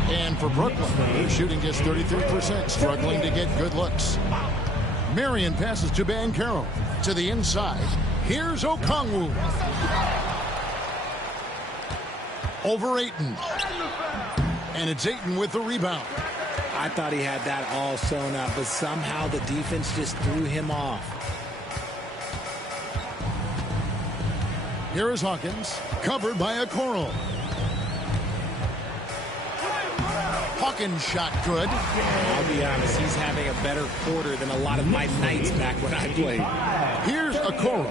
And for Brooklyn, their shooting just 33%, struggling to get good looks. Marion passes to Banchero. To the inside. Here's Okongwu. Over Ayton. And it's Ayton with the rebound. I thought he had that all sewn up, but somehow the defense just threw him off. Here is Hawkins. Covered by Okoro. Hawkins shot good. I'll be honest, he's having a better quarter than a lot of my nights back when I played. Here's Okoro.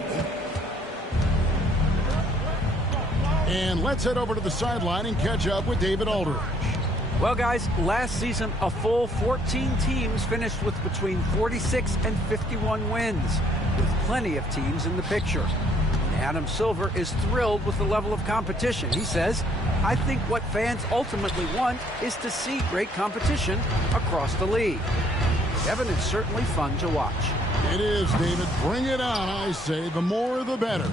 And let's head over to the sideline and catch up with David Aldridge. Well, guys, last season, a full 14 teams finished with between 46 and 51 wins, with plenty of teams in the picture. Adam Silver is thrilled with the level of competition. He says, I think what fans ultimately want is to see great competition across the league. Kevin, it's certainly fun to watch. It is, David. Bring it on, I say. The more, the better.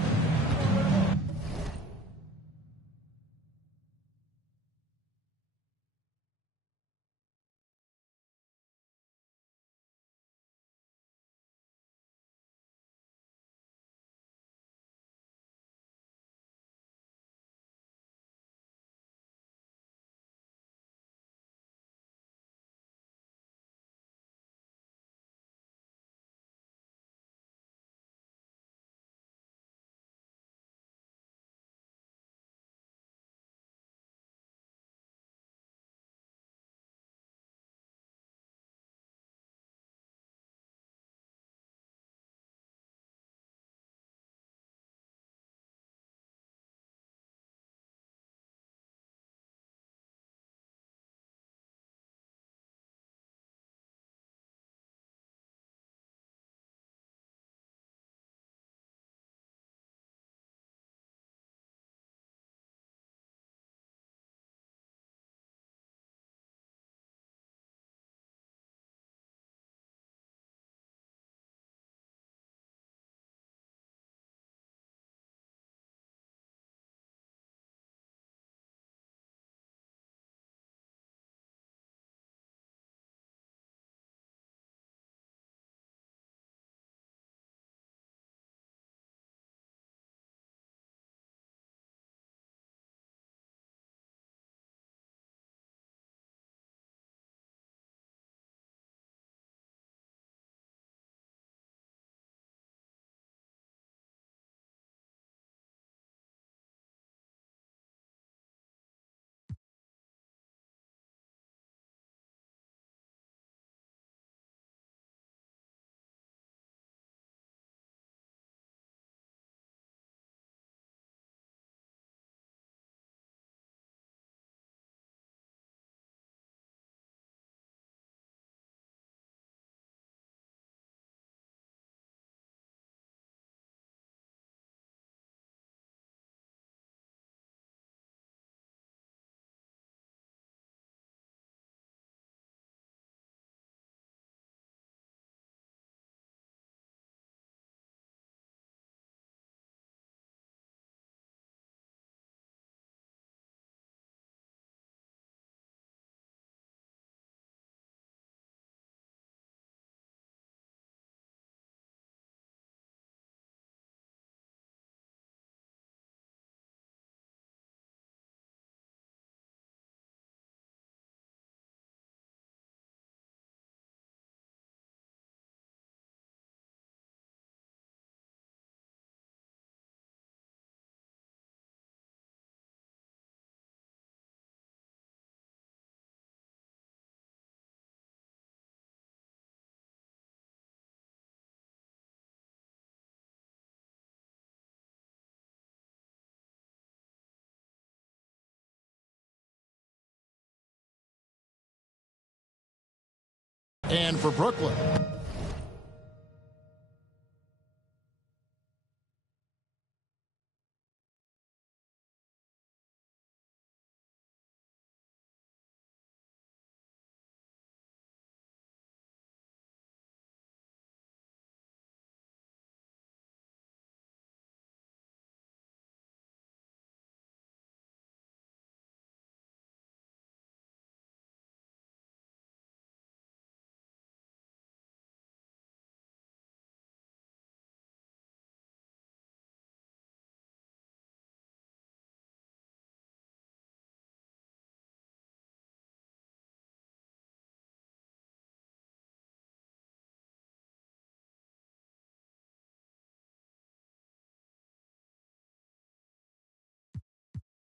And for Brooklyn,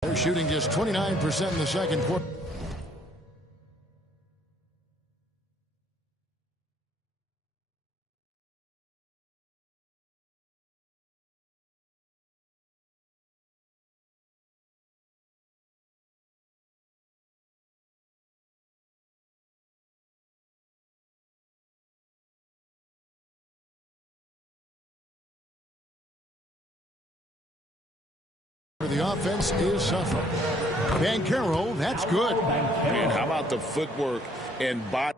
they're shooting just 29% in the second quarter. The offense is suffering. Mycarer, that's good. And how about the footwork and body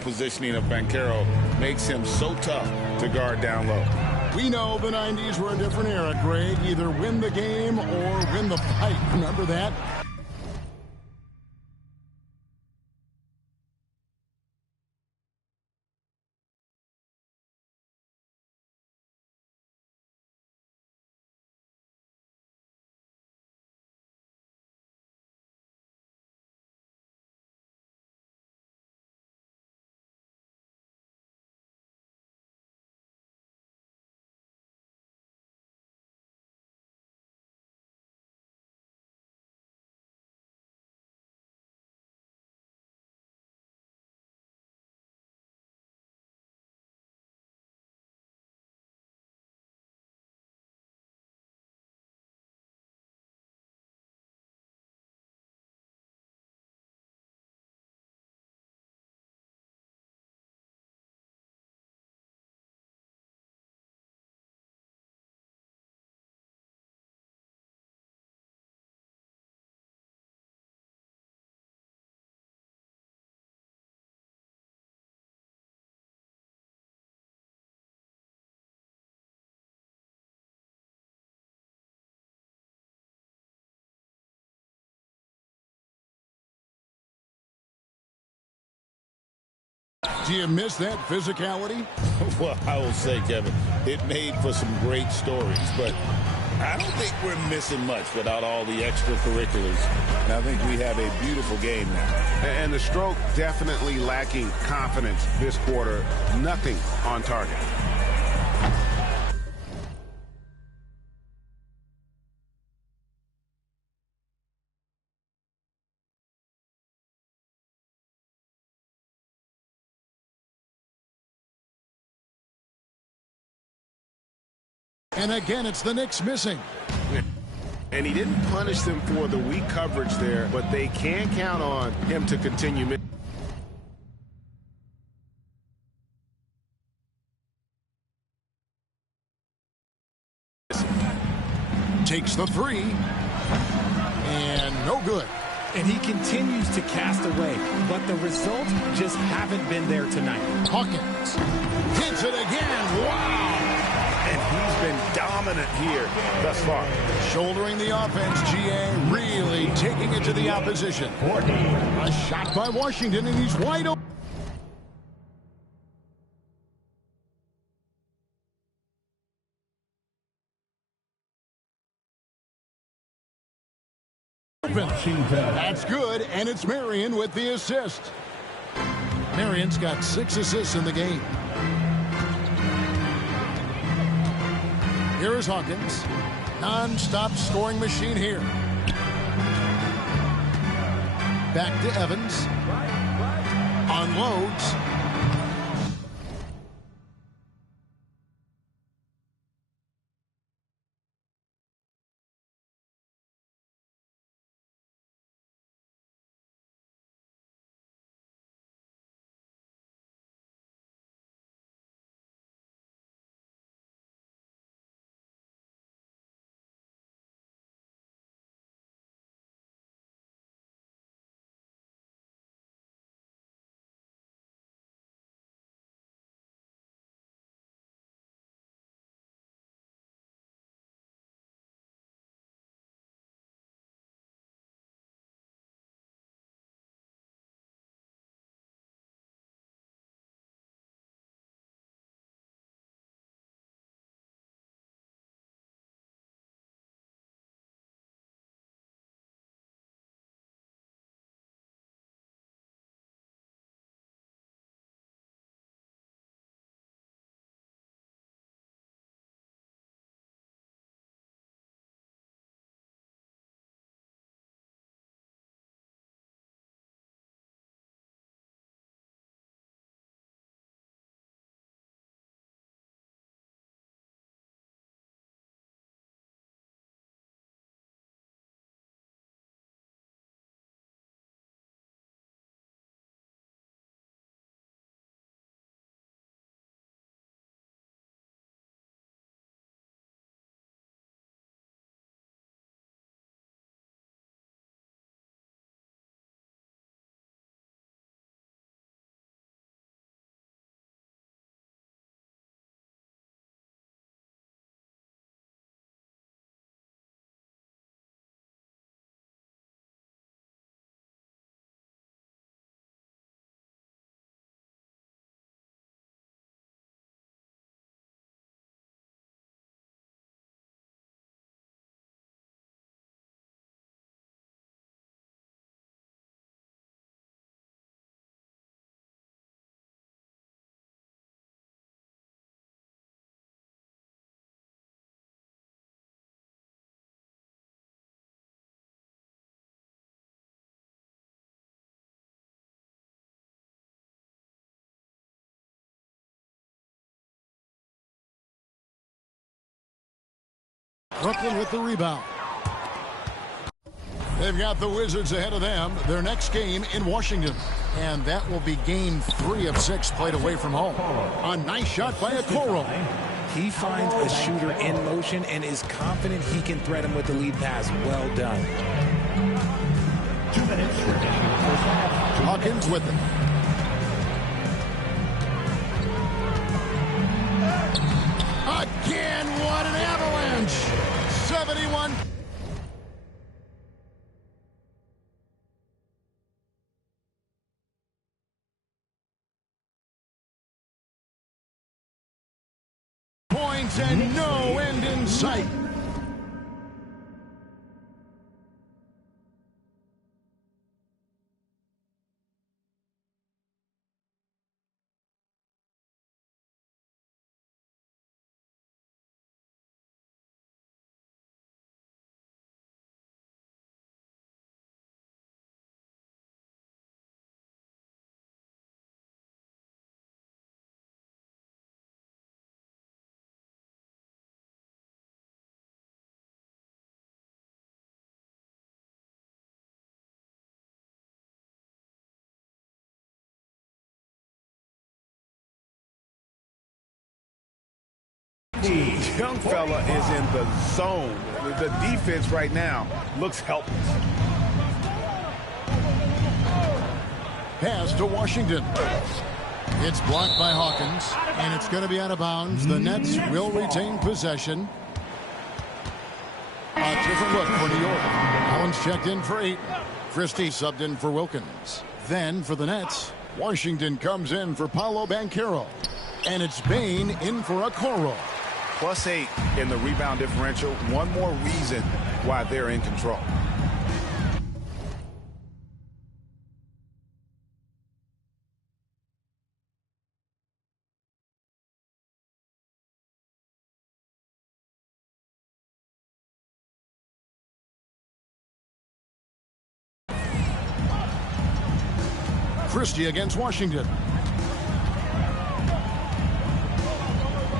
positioning of Mycarer makes him so tough to guard down low. We know the 90s were a different era, Greg. Either win the game or win the fight. Remember that? Do you miss that physicality? Well, I will say, Kevin, it made for some great stories, but I don't think we're missing much without all the extracurriculars. And I think we have a beautiful game now. And the stroke definitely lacking confidence this quarter. Nothing on target. And again, it's the Knicks missing. And he didn't punish them for the weak coverage there, but they can count on him to continue. Takes the three. And no good. And he continues to cast away, but the results just haven't been there tonight. Hawkins hits it again. Wow! And he's been dominant here thus far. Shouldering the offense, GA really taking it to the opposition. A shot by Washington, and he's wide open. That's good, and it's Marion with the assist. Marion's got 6 assists in the game. Here is Hawkins. Non-stop scoring machine here. Back to Evans. Unloads. Brooklyn with the rebound. They've got the Wizards ahead of them. Their next game in Washington. And that will be game 3 of 6 played away from home. A nice shot by Okoro. He finds a shooter in motion and is confident he can threat him with the lead pass. Well done. 2 minutes remaining in the first half. Hawkins with it. Again, what an avalanche. 71. Points and no end in sight. Young fella is in the zone. The defense right now looks helpless. Pass to Washington. It's blocked by Hawkins, and it's going to be out of bounds. The Nets will retain possession. A different look for New York. Allen's checked in for 8. Christie subbed in for Wilkins. Then for the Nets, Washington comes in for Paolo Banchero. And it's Bain in for Okoro. +8 in the rebound differential. One more reason why they're in control. Christie against Washington.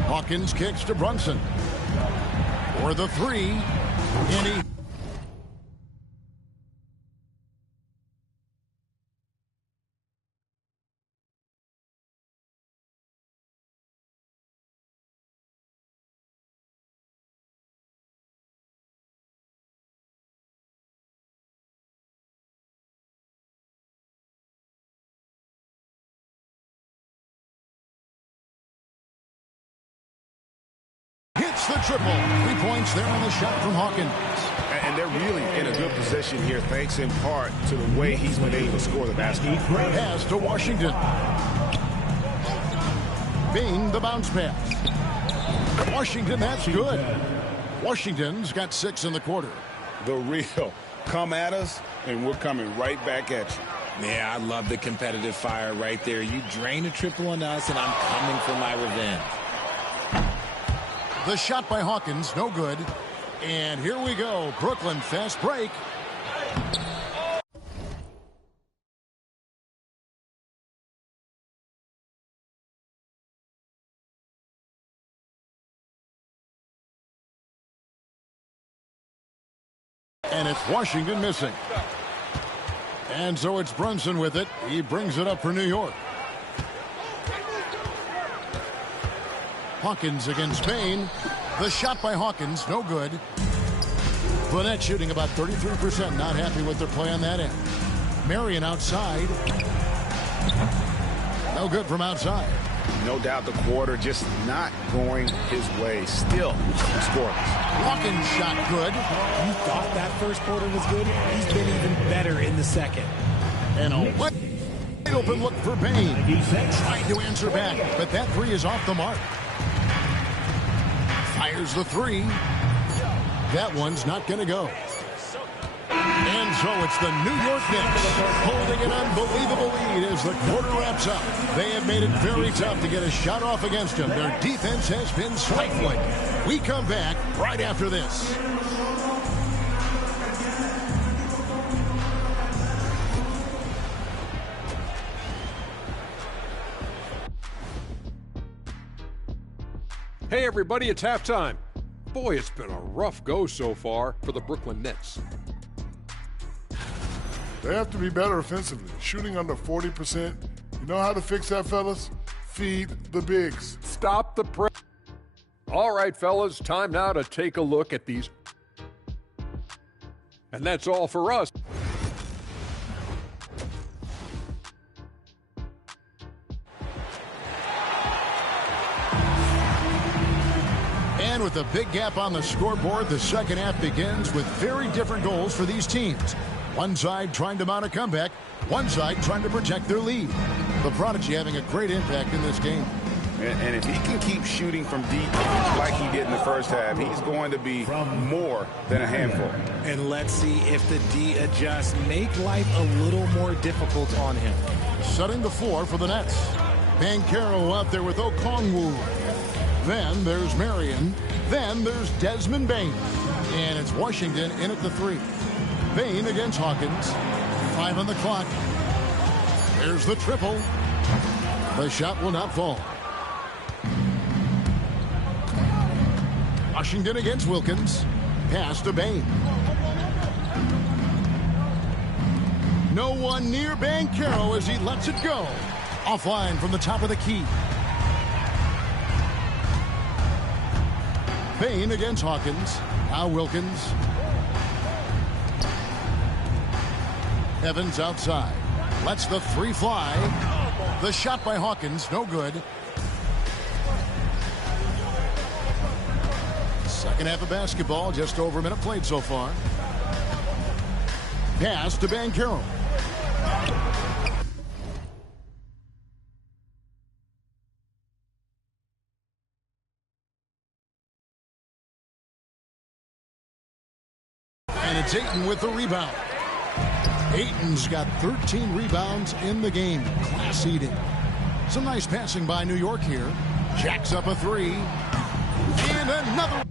Hawkins kicks to Brunson. For the 3. And he... hits the triple. 3 points there on the shot from Hawkins. And they're really in a good position here, thanks in part to the way he's been able to score the basketball. Pass to Washington. Bain, the bounce pass. Washington, that's good. Washington's got 6 in the quarter. The real come at us, and we're coming right back at you. Yeah, I love the competitive fire right there. You drain a triple on us, and I'm coming for my revenge. The shot by Hawkins, no good. And here we go. Brooklyn fast break. And it's Washington missing. And so it's Brunson with it. He brings it up for New York. Hawkins against Bain. The shot by Hawkins, no good. Burnett shooting about 33%. Not happy with their play on that end. Marion outside. No good from outside. No doubt the quarter just not going his way. Still scoreless. Hawkins shot good. You thought that first quarter was good? He's been even better in the second. And a wide open look for Bain. Trying to answer back, but that 3 is off the mark. Fires the 3. That one's not going to go. And so it's the New York Knicks holding an unbelievable lead as the quarter wraps up. They have made it very tough to get a shot off against them. Their defense has been stifling. We come back right after this. Hey everybody, it's halftime. Boy, it's been a rough go so far for the Brooklyn Nets. They have to be better offensively, shooting under 40%. You know how to fix that, fellas? Feed the bigs. Stop the press. All right, fellas, time now to take a look at these. And that's all for us. And with a big gap on the scoreboard, the second half begins with very different goals for these teams. One side trying to mount a comeback, one side trying to protect their lead. The Prodigy having a great impact in this game. And if he can keep shooting from deep like he did in the first half, he's going to be more than a handful. And let's see if the D adjusts, make life a little more difficult on him. Setting the floor for the Nets. Mycarer out there with Okongwu. Then there's Marion. Then there's Desmond Bane. And it's Washington in at the 3. Bane against Hawkins. 5 on the clock. There's the triple. The shot will not fall. Washington against Wilkins. Pass to Bane. No one near Mycarer as he lets it go. Offline from the top of the key. Bane against Hawkins. Now Wilkins. Evans outside. Lets the 3 fly. The shot by Hawkins, no good. Second half of basketball, just over a minute played so far. Pass to Mycarer. And it's Ayton with the rebound. Ayton's got 13 rebounds in the game. Class eating. Some nice passing by New York here. Jacks up a 3. And another.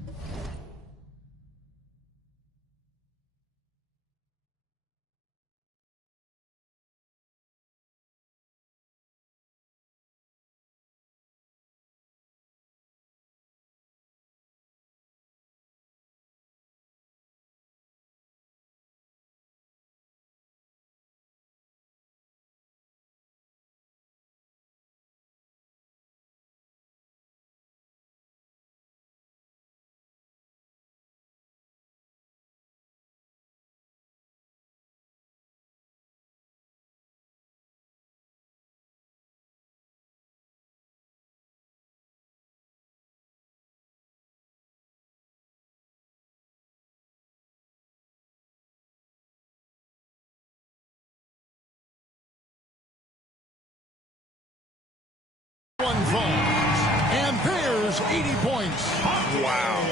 One falls, and there's 80 points. Wow.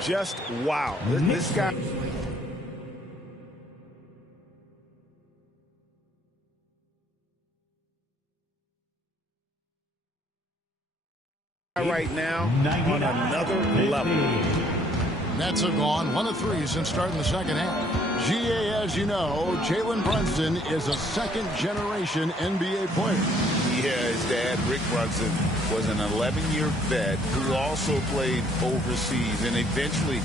Just wow. This guy. Right now on another level. Nets have gone 1 of 3 since starting the second half. GA, as you know, Jalen Brunson is a second-generation NBA player. Yeah, his dad, Rick Brunson, was an 11-year vet who also played overseas and eventually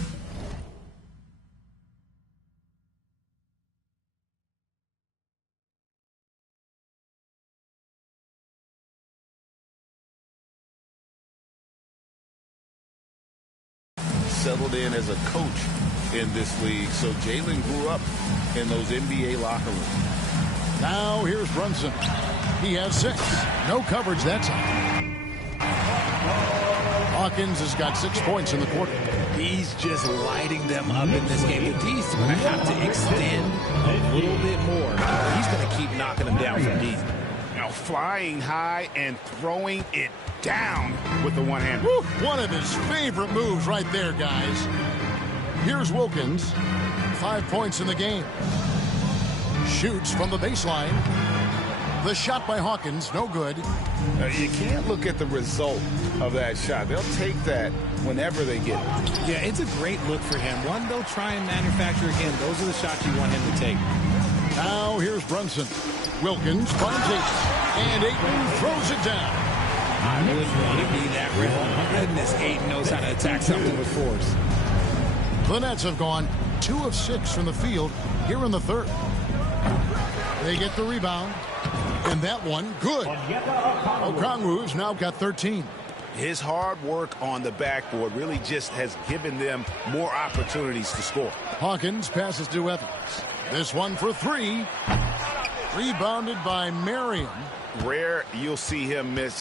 settled in as a coach in this league. So Jalen grew up in those NBA locker rooms. Now here's Brunson. He has 6. No coverage that time. Hawkins has got 6 points in the quarter. He's just lighting them up in this game. The D's going to have to extend a little bit more. He's going to keep knocking them down from deep. Now flying high and throwing it down with the one-hander. One of his favorite moves right there, guys. Here's Wilkins. 5 points in the game. Shoots from the baseline. The shot by Hawkins, no good. You can't look at the result of that shot. They'll take that whenever they get it. Yeah, it's a great look for him. One they'll try and manufacture again. Those are the shots you want him to take. Now here's Brunson. Wilkins finds Ayton. And Ayton throws it down. I wouldn't want to be that rhythm. Goodness, Ayton knows how to attack something with force. The Nets have gone 2 of 6 from the field here in the third. They get the rebound. And that one, good. Okongwu's now got 13. His hard work on the backboard really just has given them more opportunities to score. Hawkins passes to Evans. This one for 3. Rebounded by Marion. Rare you'll see him miss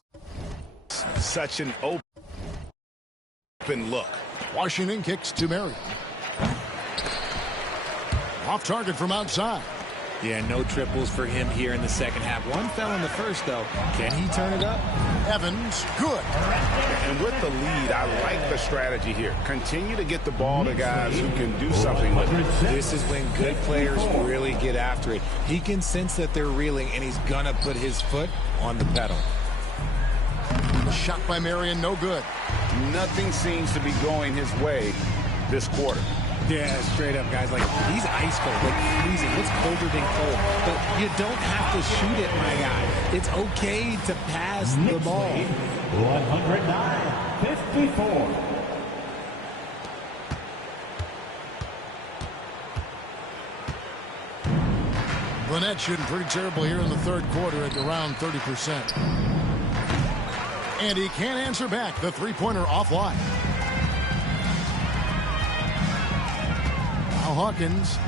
such an open look. Washington kicks to Marion. Off target from outside. Yeah, no triples for him here in the second half. One fell in the first, though. Can he turn it up? Evans, good. And with the lead, I like the strategy here. Continue to get the ball to guys who can do something with it. This is when good players really get after it. He can sense that they're reeling, and he's going to put his foot on the pedal. Shot by Marion, no good. Nothing seems to be going his way this quarter. Yeah, straight up, guys. Like, he's ice cold, like freezing. What's colder than cold? But you don't have to shoot it, my guy. It's okay to pass the ball. 109-54. The Nets shooting pretty terrible here in the third quarter at around 30%. And he can't answer back. The three-pointer offline. Now Hawkins.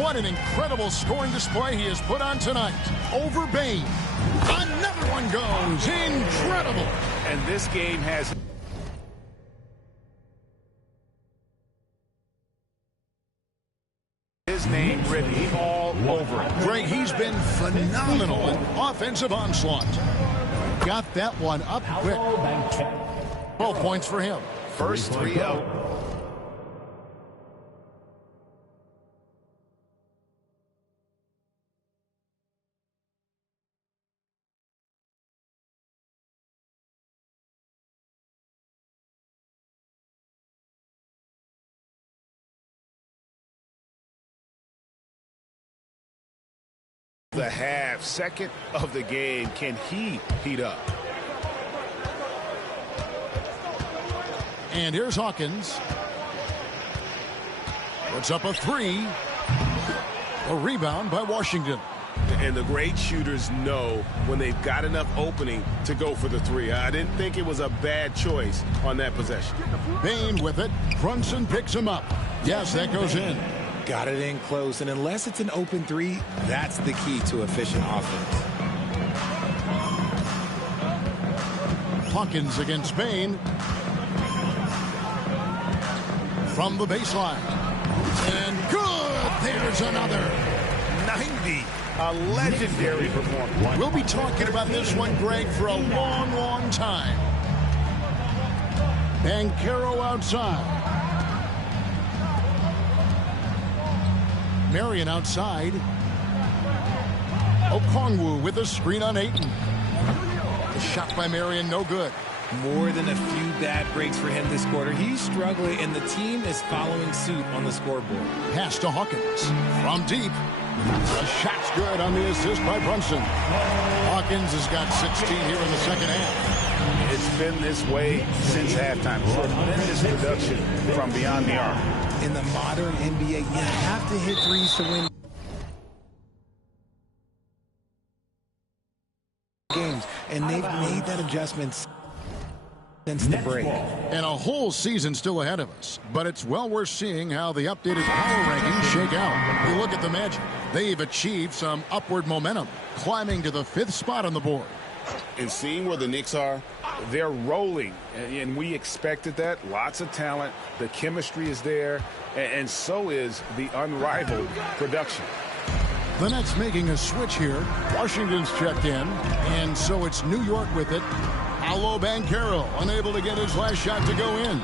What an incredible scoring display he has put on tonight. Over Bain. Another one goes. Incredible. And this game has his name written all over it. Greg, he's been phenomenal in offensive onslaught. Got that one up quick. 12 points for him. First 3 out. The half, second of the game. Can he heat up? And here's Hawkins. Puts up a 3. A rebound by Washington. And the great shooters know when they've got enough opening to go for the 3. I didn't think it was a bad choice on that possession. Bain with it. Brunson picks him up. Yes, that goes in. Got it in close, and unless it's an open 3, that's the key to efficient offense. Hawkins against Bain. From the baseline. And good! There's another. 90. A legendary performance. We'll be talking about this one, Greg, for a long, long time. Mycarer outside. Marion outside. Okongwu with a screen on Ayton. The shot by Marion, no good. More than a few bad breaks for him this quarter. He's struggling, and the team is following suit on the scoreboard. Pass to Hawkins. From deep. The shot's good on the assist by Brunson. Hawkins has got 16 here in the second half. It's been this way since halftime. Tremendous production from beyond the arc. In the modern NBA, you have to hit threes to win games, and they've made that adjustment since the break. And a whole season still ahead of us, but it's well worth seeing how the updated power rankings shake out. You look at the Magic. They've achieved some upward momentum, climbing to the 5th spot on the board. And seeing where the Knicks are, they're rolling, and we expected that. Lots of talent. The chemistry is there, and so is the unrivaled production. The Nets making a switch here. Washington's checked in, and so it's New York with it. Mycarer unable to get his last shot to go in.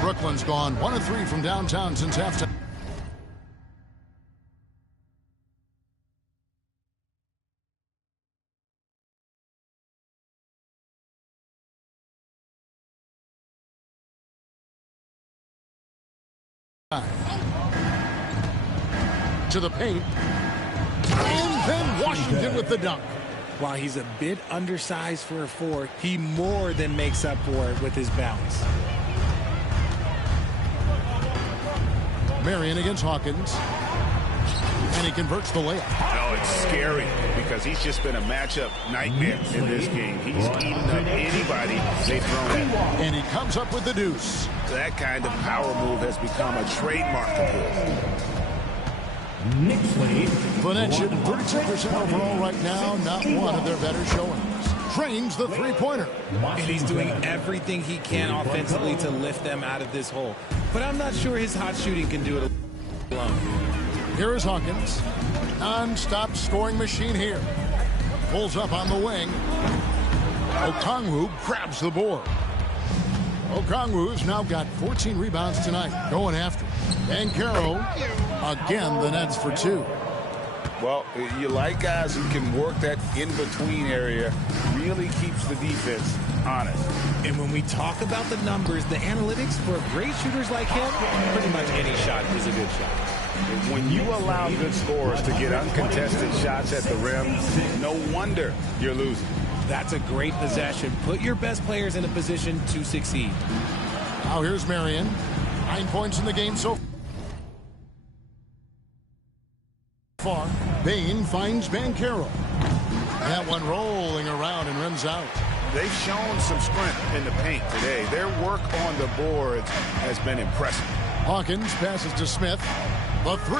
Brooklyn's gone 1 of 3 from downtown since halftime. To the paint. And then Washington with the dunk. While he's a bit undersized for a 4, he more than makes up for it with his bounce. Marion against Hawkins. And he converts the layup. Oh, it's scary because he's just been a matchup nightmare in this game. He's eating up anybody they've thrown at him. And he comes up with the deuce. That kind of power move has become a trademark of his. The Nets shooting 32% overall right now. Not one of their better showings. Drains the three-pointer. And he's doing everything he can offensively to lift them out of this hole. But I'm not sure his hot shooting can do it alone. Here is Hawkins. Non-stop scoring machine here. Pulls up on the wing. Okongwu grabs the board. Okongwu's now got 14 rebounds tonight. Going after it. Mycarer, again, the Nets for 2. Well, you like guys who can work that in-between area, really keeps the defense honest. And when we talk about the numbers, the analytics for great shooters like him, pretty much any shot is a good shot. When you allow good scorers to get uncontested shots at the rim, no wonder you're losing. That's a great possession. Put your best players in a position to succeed. Now here's Marion. 9 points in the game so far. Bain finds Mycarer. That one rolling around and runs out. They've shown some strength in the paint today. Their work on the boards has been impressive. Hawkins passes to Smith. The 3.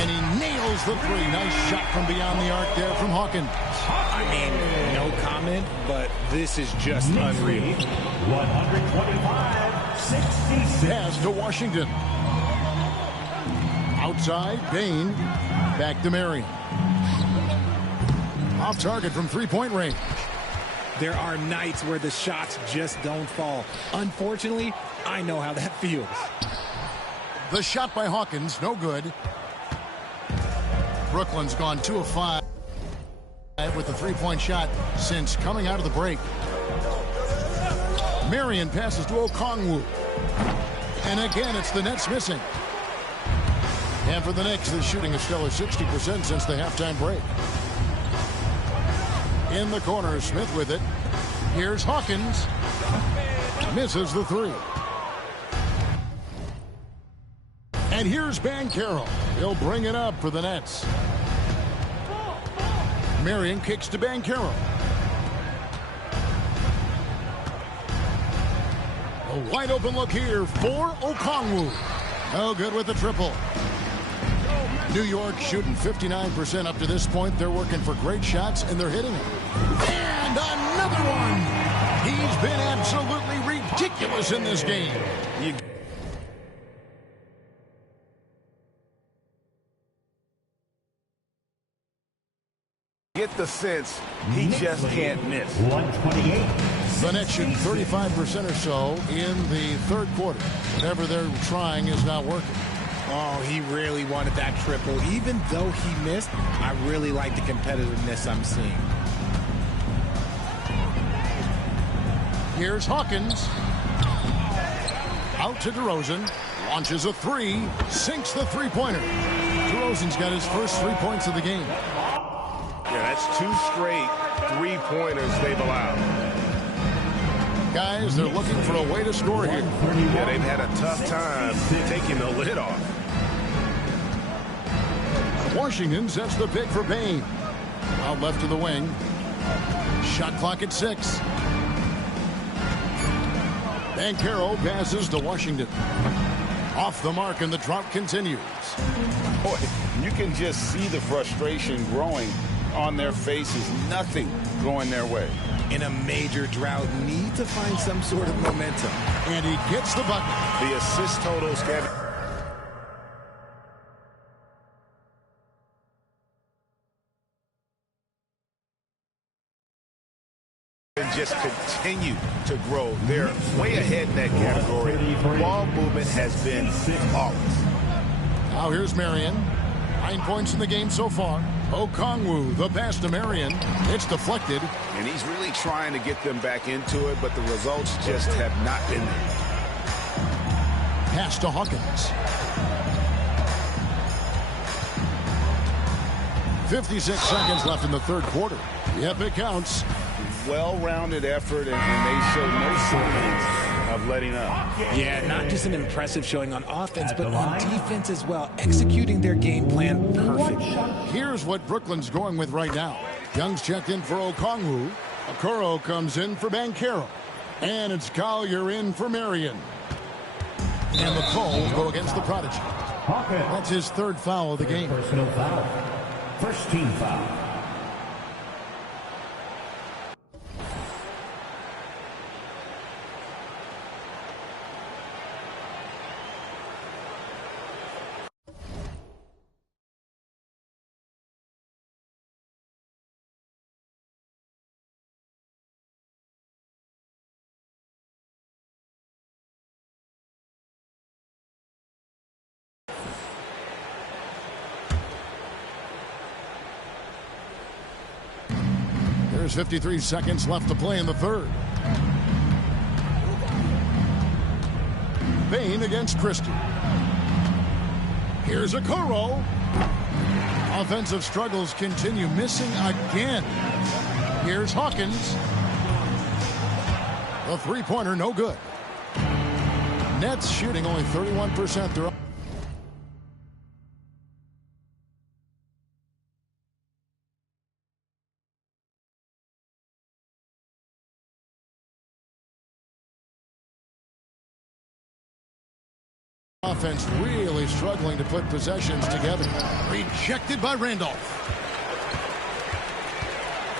And he nails the 3. Nice shot from beyond the arc there from Hawkins. I mean, no comment, but this is just unreal. 125-66. Pass to Washington. Outside, Bain. Back to Marion. Off target from three-point range. There are nights where the shots just don't fall. Unfortunately, I know how that feels. The shot by Hawkins, no good. Brooklyn's gone 2 of 5 with the three-point shot since coming out of the break. Marion passes to Okongwu. And again, it's the Nets missing. And for the Knicks, the shooting is still at 60% since the halftime break. In the corner, Smith with it. Here's Hawkins. Misses the 3. And here's Mycarer. He'll bring it up for the Nets. Marion kicks to Mycarer. A wide open look here for Okongwu. No good with the triple. New York shooting 59% up to this point. They're working for great shots, and they're hitting them. And another one. He's been absolutely ridiculous in this game. Get the sense he just can't miss. 128. The Nets shooting 35% or so in the third quarter. Whatever they're trying is not working. Oh, he really wanted that triple. Even though he missed, I really like the competitiveness I'm seeing. Here's Hawkins. Out to DeRozan. Launches a 3. Sinks the three-pointer. DeRozan's got his first 3 points of the game. Yeah, that's 2 straight three-pointers they've allowed. Guys, they're looking for a way to score here. Yeah, they've had a tough time taking the lid off. Washington sets the pick for Bain. Out left to the wing. Shot clock at 6. Mycarer passes to Washington. Off the mark, and the drought continues. Boy, you can just see the frustration growing on their faces. Nothing going their way. In a major drought, need to find some sort of momentum. And he gets the bucket. The assist totals have just continue to grow. They're way ahead in that category. Ball movement has been flawless. Now here's Marion. 9 points in the game so far. Okongwu, the pass to Marion. It's deflected. And he's really trying to get them back into it, but the results just have not been there. Pass to Hawkins. 56 seconds left in the third quarter. Yep, it counts. Well-rounded effort, and they show no signs of letting up. Yeah, not just an impressive showing on offense, but on defense as well, executing their game plan perfectly. Here's what Brooklyn's going with right now. Young's checked in for Okongwu. Okoro comes in for Mycarer. And it's Collier in for Marion. And the call will go against the Prodigy. That's his third foul of the game. Personal foul. First team foul. There's 53 seconds left to play in the third. Bain against Christie. Here's Okoro. Offensive struggles continue, missing again. Here's Hawkins. The three-pointer, no good. Nets shooting only 31%. They're up. Offense really struggling to put possessions together. Rejected by Randolph.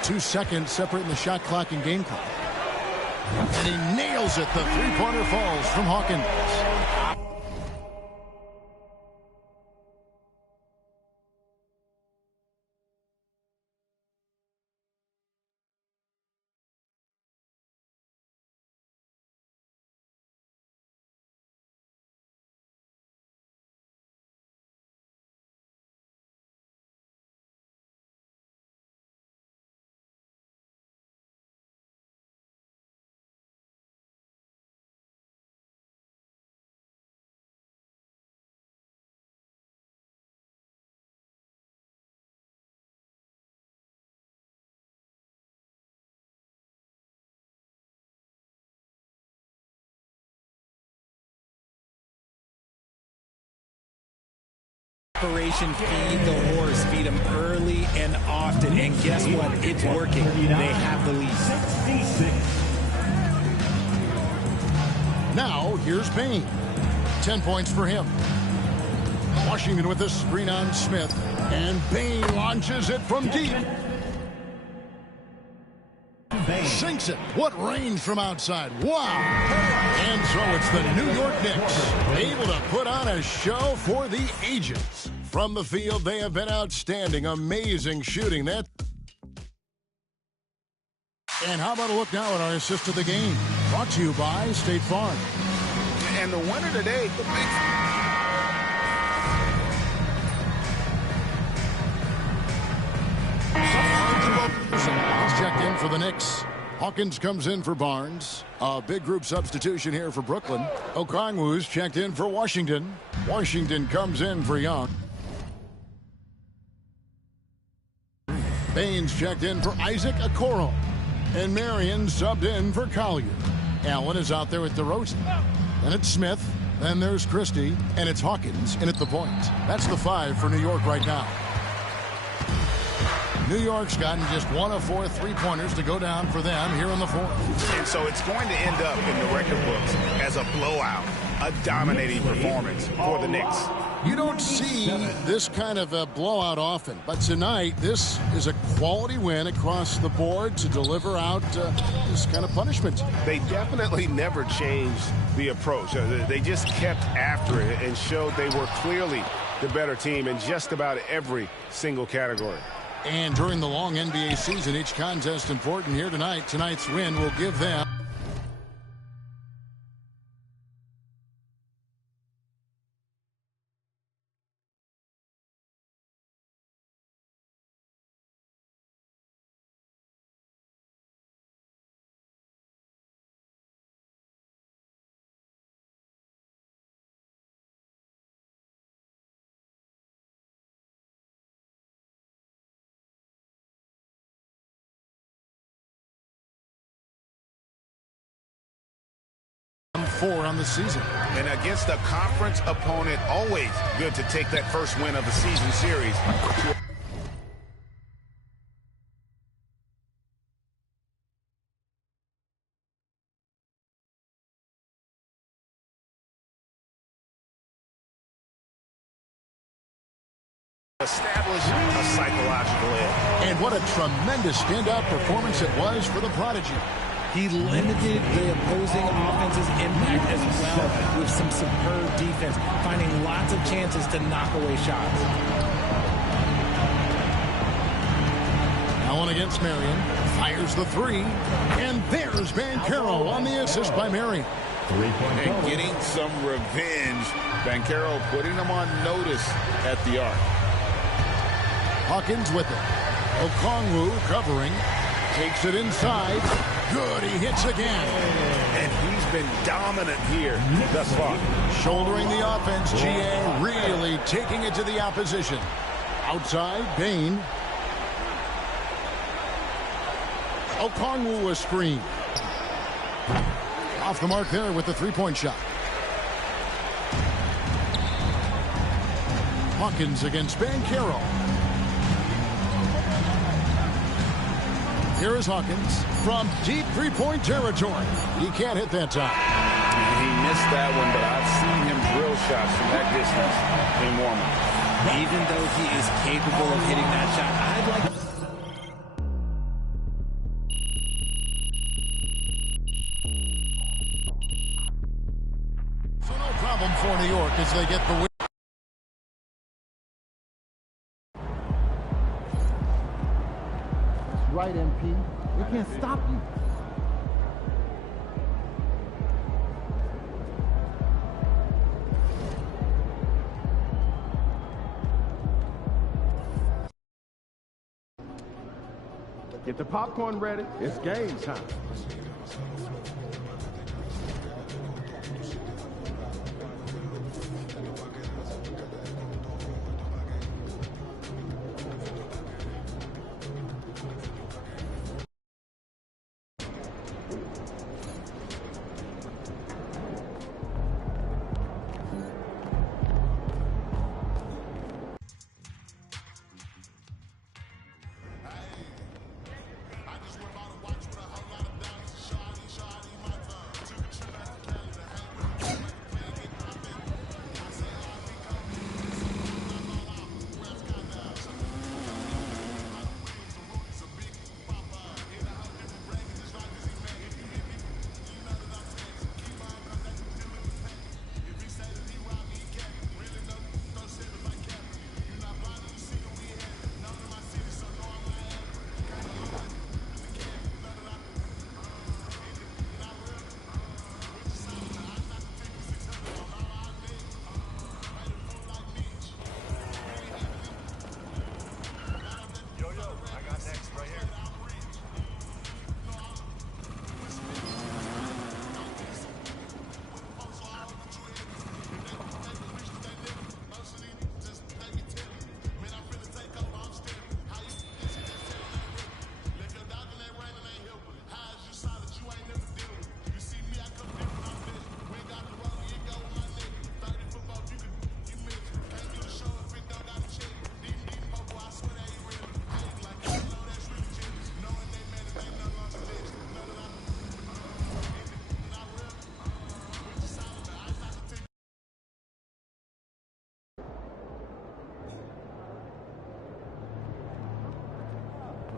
2 seconds separating the shot clock and game clock. And he nails it. The three-pointer falls from Hawkins. Operation Feed the Horse. Feed them early and often. And guess what? It's working. They have the lead. 66. Now, here's Bain. 10 points for him. Washington with a screen on Smith. And Bain launches it from deep. Sinks it. What range from outside. Wow. And so it's the New York Knicks able to put on a show for the ages. From the field, they have been outstanding. Amazing shooting. That. And how about a look now at our assist of the game? Brought to you by State Farm. And the winner today, the big... He's checked in for the Knicks. Hawkins comes in for Barnes. A big group substitution here for Brooklyn. Okongwu's checked in for Washington. Washington comes in for Young. Baines checked in for Isaac Okoro. And Marion subbed in for Collier. Allen is out there with DeRozan. And it's Smith. Then there's Christie. And it's Hawkins in at the point. That's the 5 for New York right now. New York's gotten just 1 of 4 three-pointers to go down for them here in the fourth. And so it's going to end up in the record books as a blowout, a dominating performance for the Knicks. You don't see this kind of a blowout often, but tonight this is a quality win across the board to deliver out this kind of punishment. They definitely never changed the approach. They just kept after it and showed they were clearly the better team in just about every single category. And during the long NBA season, each contest important here tonight. Tonight's win will give them 4 on the season. And against a conference opponent, always good to take that first win of the season series. Establish a psychological edge. And what a tremendous standout performance it was for the prodigy. He limited the opposing offense's impact as well with some superb defense, finding lots of chances to knock away shots. Allen against Marion. Fires the 3. And there's Mycarer on the assist by Marion. And getting some revenge. Mycarer putting them on notice at the arc. Hawkins with it. Okongwu covering. Takes it inside. Good, he hits again. And he's been dominant here thus far. Shouldering the offense, GA really taking it to the opposition. Outside, Bain. Okongwu a screen. Off the mark there with the three-point shot. Hawkins against Mycarer. Here is Hawkins from deep three-point territory. He can't hit that time. He missed that one, but I've seen him drill shots from that distance in warm-up. Even though he is capable of hitting that shot, I'd like... So no problem for New York as they get the win. Right, MP. They can't stop you. Get the popcorn ready. It's game time.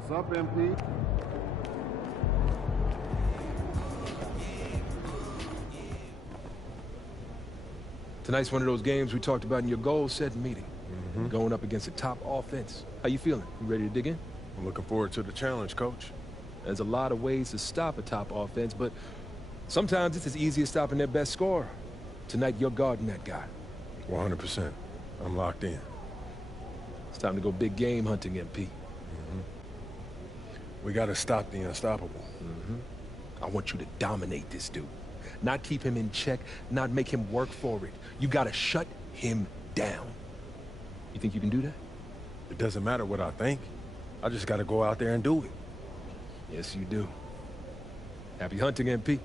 What's up, MP? Tonight's one of those games we talked about in your goal-setting meeting. Going up against a top offense. How you feeling? You ready to dig in? I'm looking forward to the challenge, Coach. There's a lot of ways to stop a top offense, but sometimes it's as easy as stopping their best scorer. Tonight, you're guarding that guy. 100%. I'm locked in. It's time to go big game hunting, MP. We got to stop the unstoppable. I want you to dominate this dude. Not keep him in check, not make him work for it. You got to shut him down. You think you can do that? It doesn't matter what I think. I just got to go out there and do it. Yes, you do. Happy hunting, MP.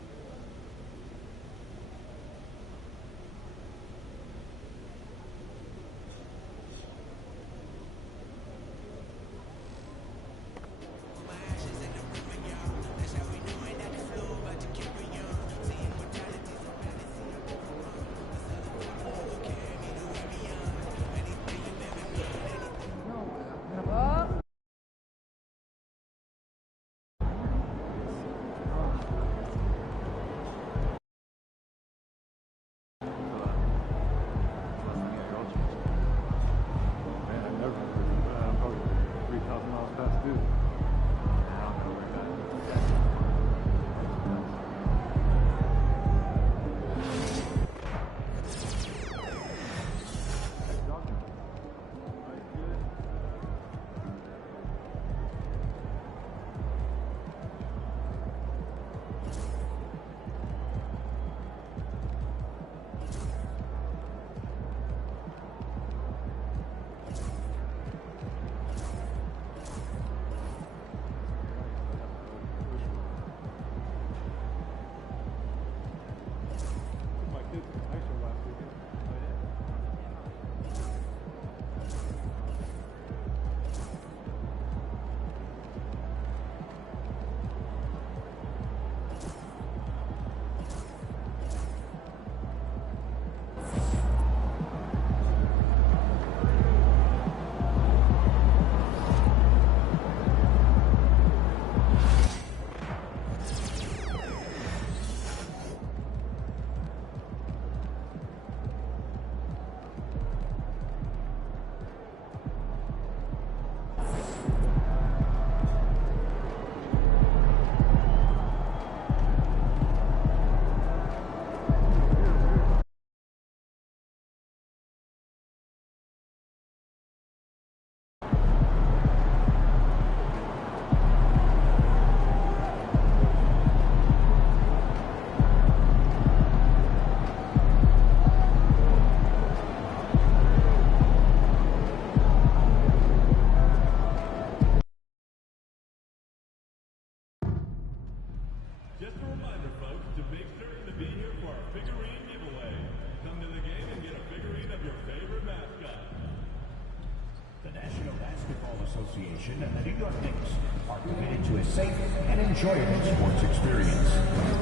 Association and the New York Knicks are committed to a safe and enjoyable sports experience.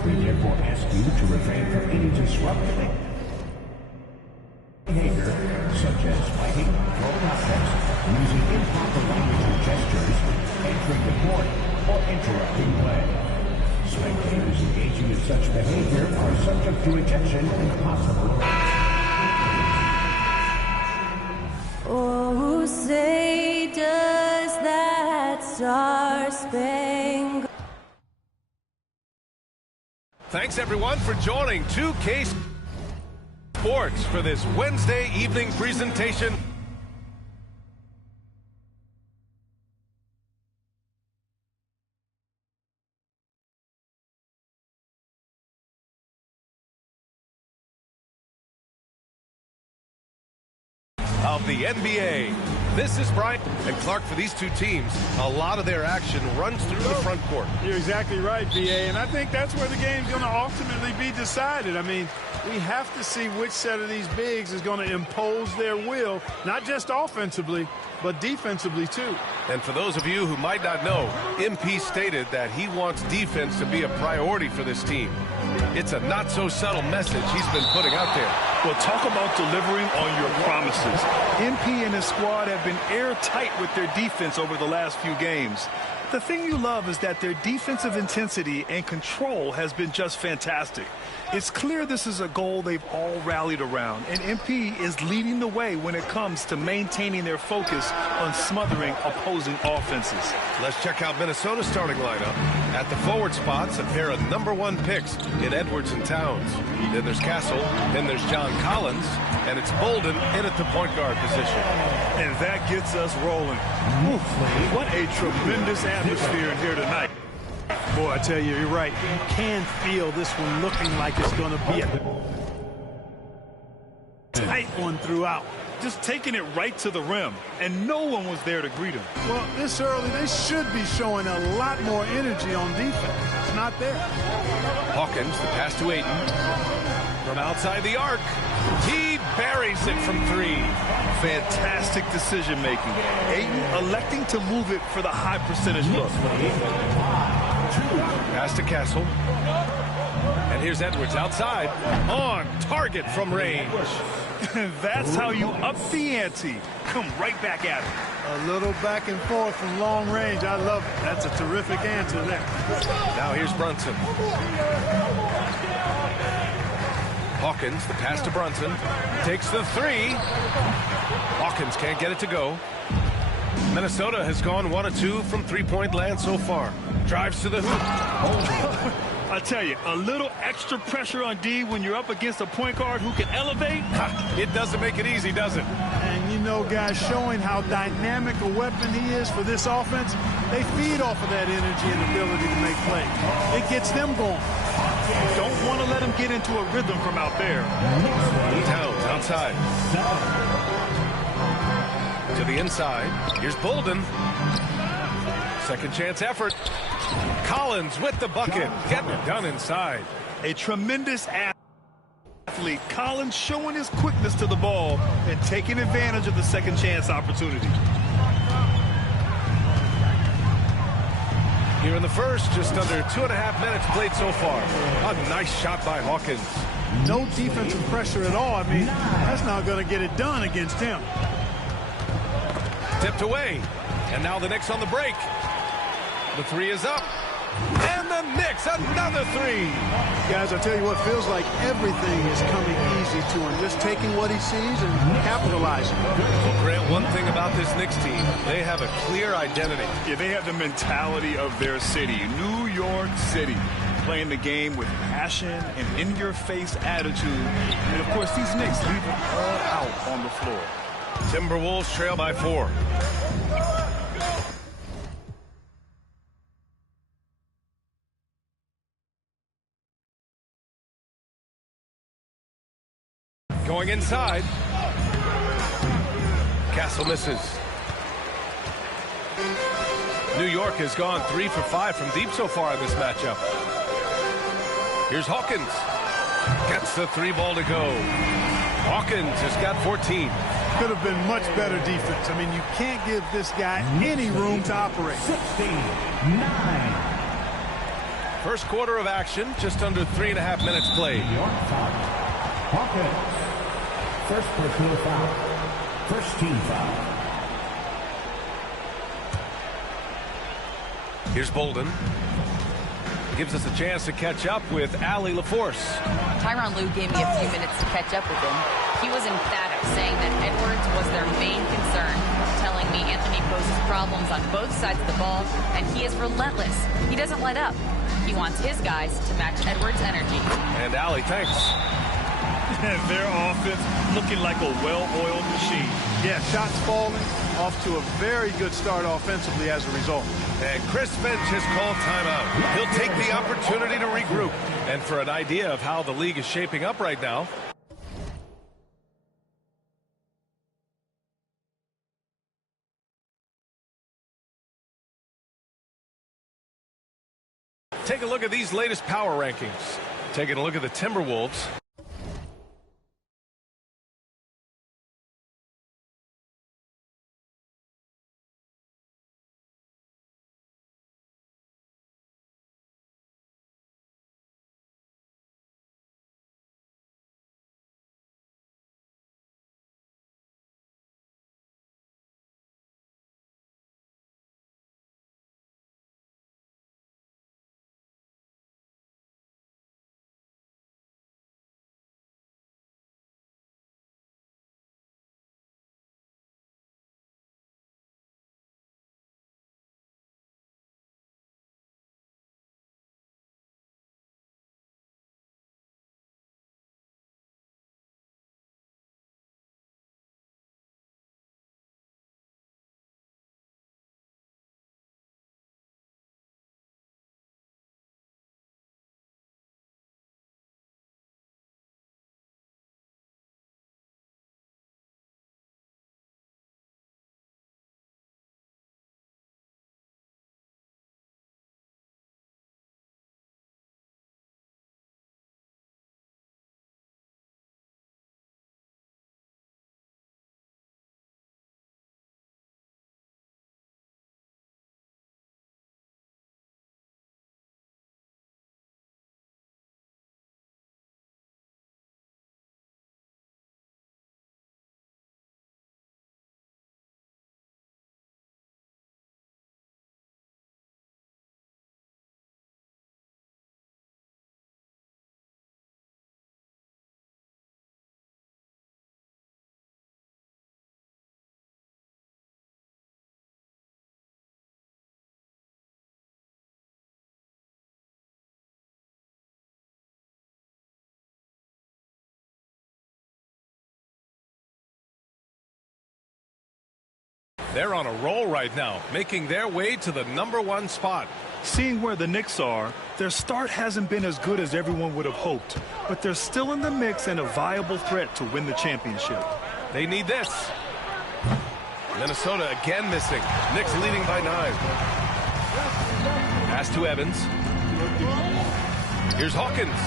We therefore ask you to refrain from any disruptive behavior, such as fighting, throwing objects, using improper language or gestures, entering the court, or interrupting play. Spectators engaging in such behavior are subject to ejection and possible. Oh, say does that star-spangled... Thanks, everyone, for joining 2K Sports for this Wednesday evening presentation. Of the NBA. This is Brian and Clark. For these two teams, a lot of their action runs through the front court. You're exactly right, BA, and I think that's where the game's going to ultimately be decided. I mean, we have to see which set of these bigs is going to impose their will, not just offensively, but defensively too. And for those of you who might not know, MP stated that he wants defense to be a priority for this team. It's a not-so-subtle message he's been putting out there. Well, talk about delivering on your promises. MP and his squad have been airtight with their defense over the last few games. The thing you love is that their defensive intensity and control has been just fantastic. It's clear this is a goal they've all rallied around, and MP is leading the way when it comes to maintaining their focus on smothering opposing offenses. Let's check out Minnesota's starting lineup. At the forward spots, a pair of #1 picks in Edwards and Towns. Then there's Castle, then there's John Collins, and it's Bolden in at the point guard position. And that gets us rolling. Oof, what a tremendous atmosphere in here tonight. Boy, I tell you, you're right. You can feel this one looking like it's going to be a tight one throughout. Just taking it right to the rim, and no one was there to greet him. Well, this early, they should be showing a lot more energy on defense. It's not there. Hawkins, the pass to Ayton. From outside the arc, he buries it from 3. Fantastic decision-making. Ayton electing to move it for the high percentage look. Pass to Castle. And here's Edwards outside. On target from range. That's how you up the ante. Come right back at it. A little back and forth from long range. I love it. That's a terrific answer there. Now here's Brunson. Hawkins, the pass to Brunson. Takes the 3. Hawkins can't get it to go. Minnesota has gone 1 of 2 from three-point land so far. Drives to the hoop. I tell you, a little extra pressure on D when you're up against a point guard who can elevate. It doesn't make it easy, does it? And you know, guys, showing how dynamic a weapon he is for this offense, they feed off of that energy and ability to make plays. It gets them going. Don't want to let him get into a rhythm from out there. Towns outside. To the inside. Here's Bolden. Second chance effort. Collins with the bucket. Getting it done inside. A tremendous athlete. Collins showing his quickness to the ball and taking advantage of the second chance opportunity. Here in the first, just under 2.5 minutes played so far. A nice shot by Hawkins. No defensive pressure at all. I mean, that's not going to get it done against him. Tipped away. And now the Knicks on the break. The 3 is up. And the Knicks, another 3. Guys, I tell you what, feels like everything is coming easy to him. Just taking what he sees and capitalizing. Well, Grant, one thing about this Knicks team, they have a clear identity. Yeah, they have the mentality of their city, New York City. Playing the game with passion and in-your-face attitude. And, of course, these Knicks leave it all out on the floor. Timberwolves trail by 4. Going inside. Castle misses. New York has gone 3 for 5 from deep so far in this matchup. Here's Hawkins. Gets the 3 ball to go. Hawkins has got 14. Could have been much better defense. I mean, you can't give this guy any room to operate. 69. First quarter of action, just under 3.5 minutes played. Hawkins. First personal foul. First team foul. Here's Bolden. Gives us a chance to catch up with Allie LaForce. Tyronn Lue gave me a few minutes to catch up with him. He was emphatic, saying that Edwards was their main concern, telling me Anthony poses problems on both sides of the ball, and he is relentless. He doesn't let up. He wants his guys to match Edwards' energy. And Allie, thanks. Their offense looking like a well-oiled machine. Yeah, shots falling, off to a very good start offensively as a result. And Chris Finch has called timeout. He'll take the opportunity to regroup. And for an idea of how the league is shaping up right now, take a look at these latest power rankings. Taking a look at the Timberwolves. They're on a roll right now, making their way to the #1 spot. Seeing where the Knicks are, their start hasn't been as good as everyone would have hoped, but they're still in the mix and a viable threat to win the championship. They need this. Minnesota again missing. Knicks leading by 9. Pass to Evans. Here's Hawkins.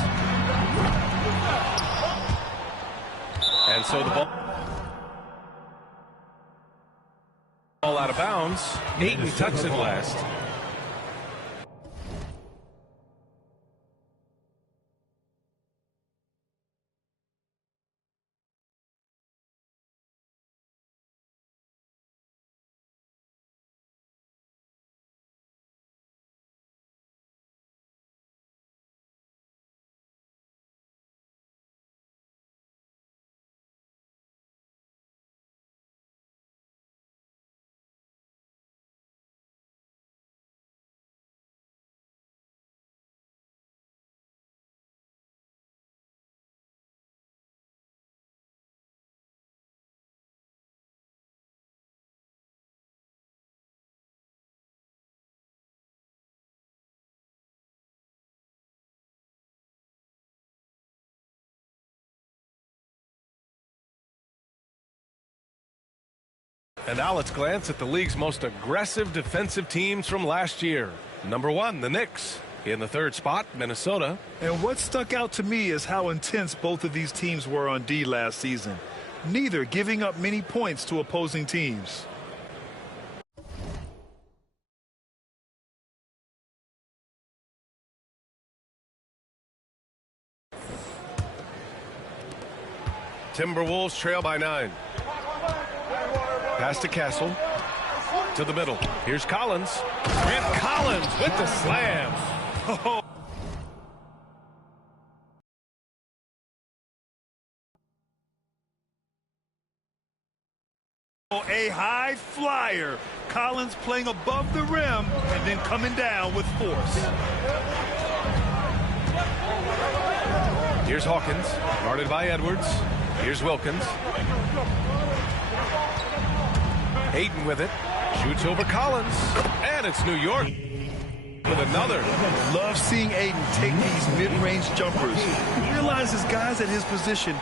And so the ball out of bounds. Ayton touched it last. And now let's glance at the league's most aggressive defensive teams from last year. #1, the Knicks. In the third spot, Minnesota. And what stuck out to me is how intense both of these teams were on D last season. Neither giving up many points to opposing teams. Timberwolves trail by 9. Pass to Castle. To the middle. Here's Collins. And Collins with the slam. Oh. A high flyer. Collins playing above the rim and then coming down with force. Here's Hawkins, guarded by Edwards. Here's Wilkins. Ayton with it. Shoots over Collins. And it's New York with another. Love seeing Ayton take these mid-range jumpers. He realizes guys at his position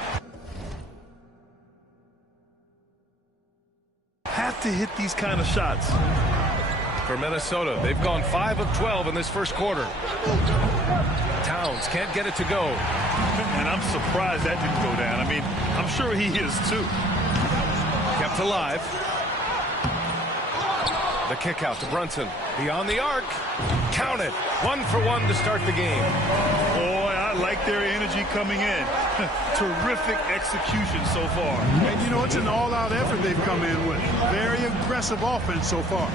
have to hit these kind of shots. For Minnesota, they've gone 5 of 12 in this first quarter. Towns can't get it to go. And I'm surprised that didn't go down. I mean, I'm sure he is too. Kept alive. The kick out to Brunson. Beyond the arc. Count it. 1 for 1 to start the game. Boy, I like their energy coming in. Terrific execution so far. And you know, it's an all-out effort they've come in with. Very aggressive offense so far.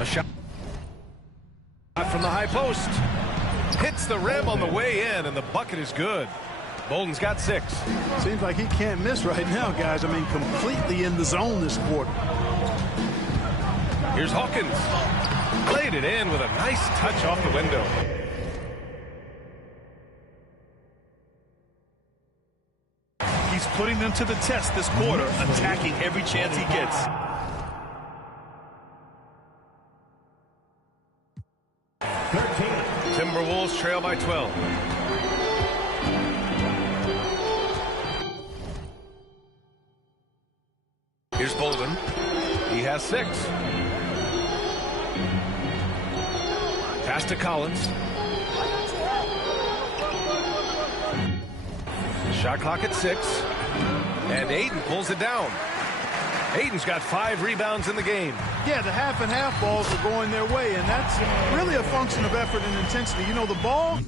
A shot from the high post. Hits the rim on the way in, and the bucket is good. Bolden's got 6. Seems like he can't miss right now, guys. I mean, completely in the zone this quarter. Here's Hawkins. Played it in with a nice touch off the window. He's putting them to the test this quarter, attacking every chance he gets. Timberwolves trail by 12. Here's Bolden. He has 6. Pass to Collins. Shot clock at 6. And Ayton pulls it down. Ayton's got 5 rebounds in the game. Yeah, the half and half balls are going their way, and that's really a function of effort and intensity. You know, the ball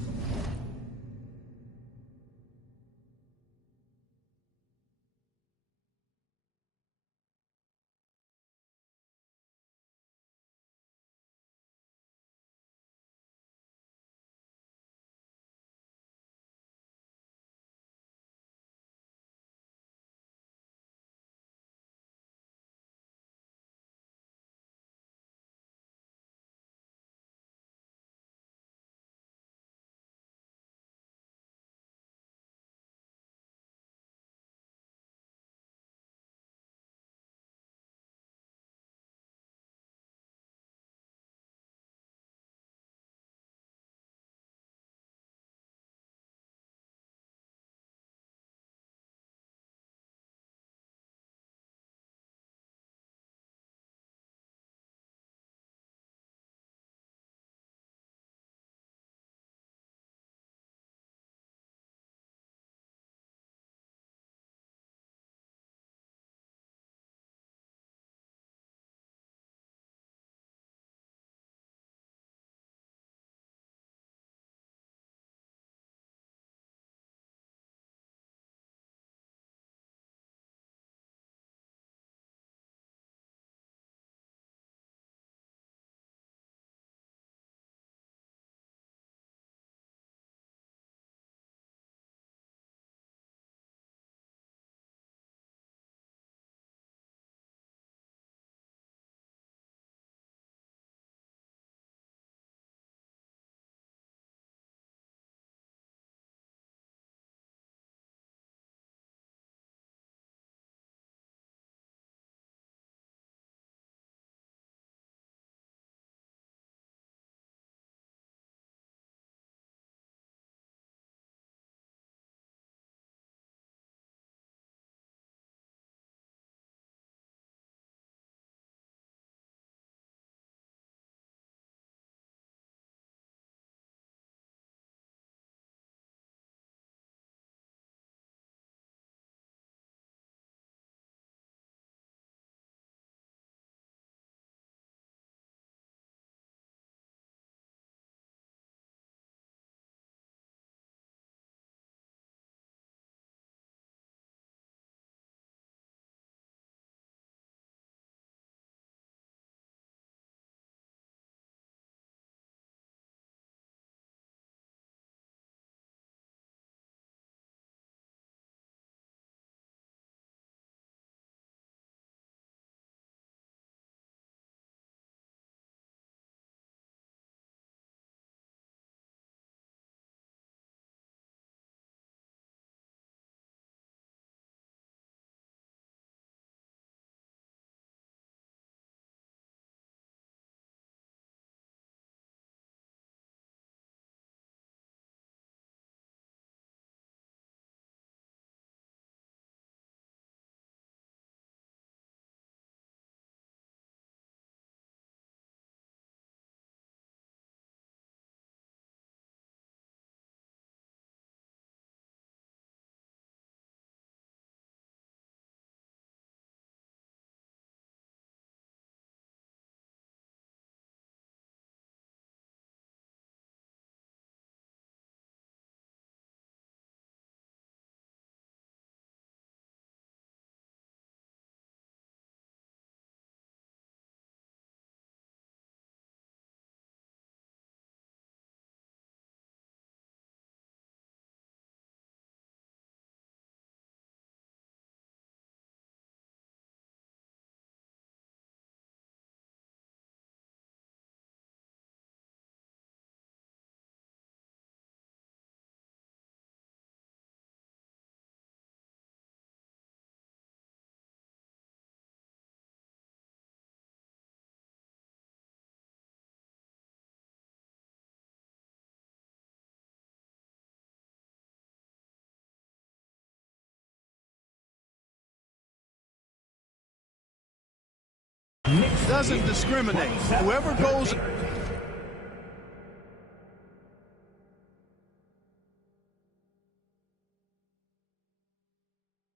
doesn't discriminate. Whoever goes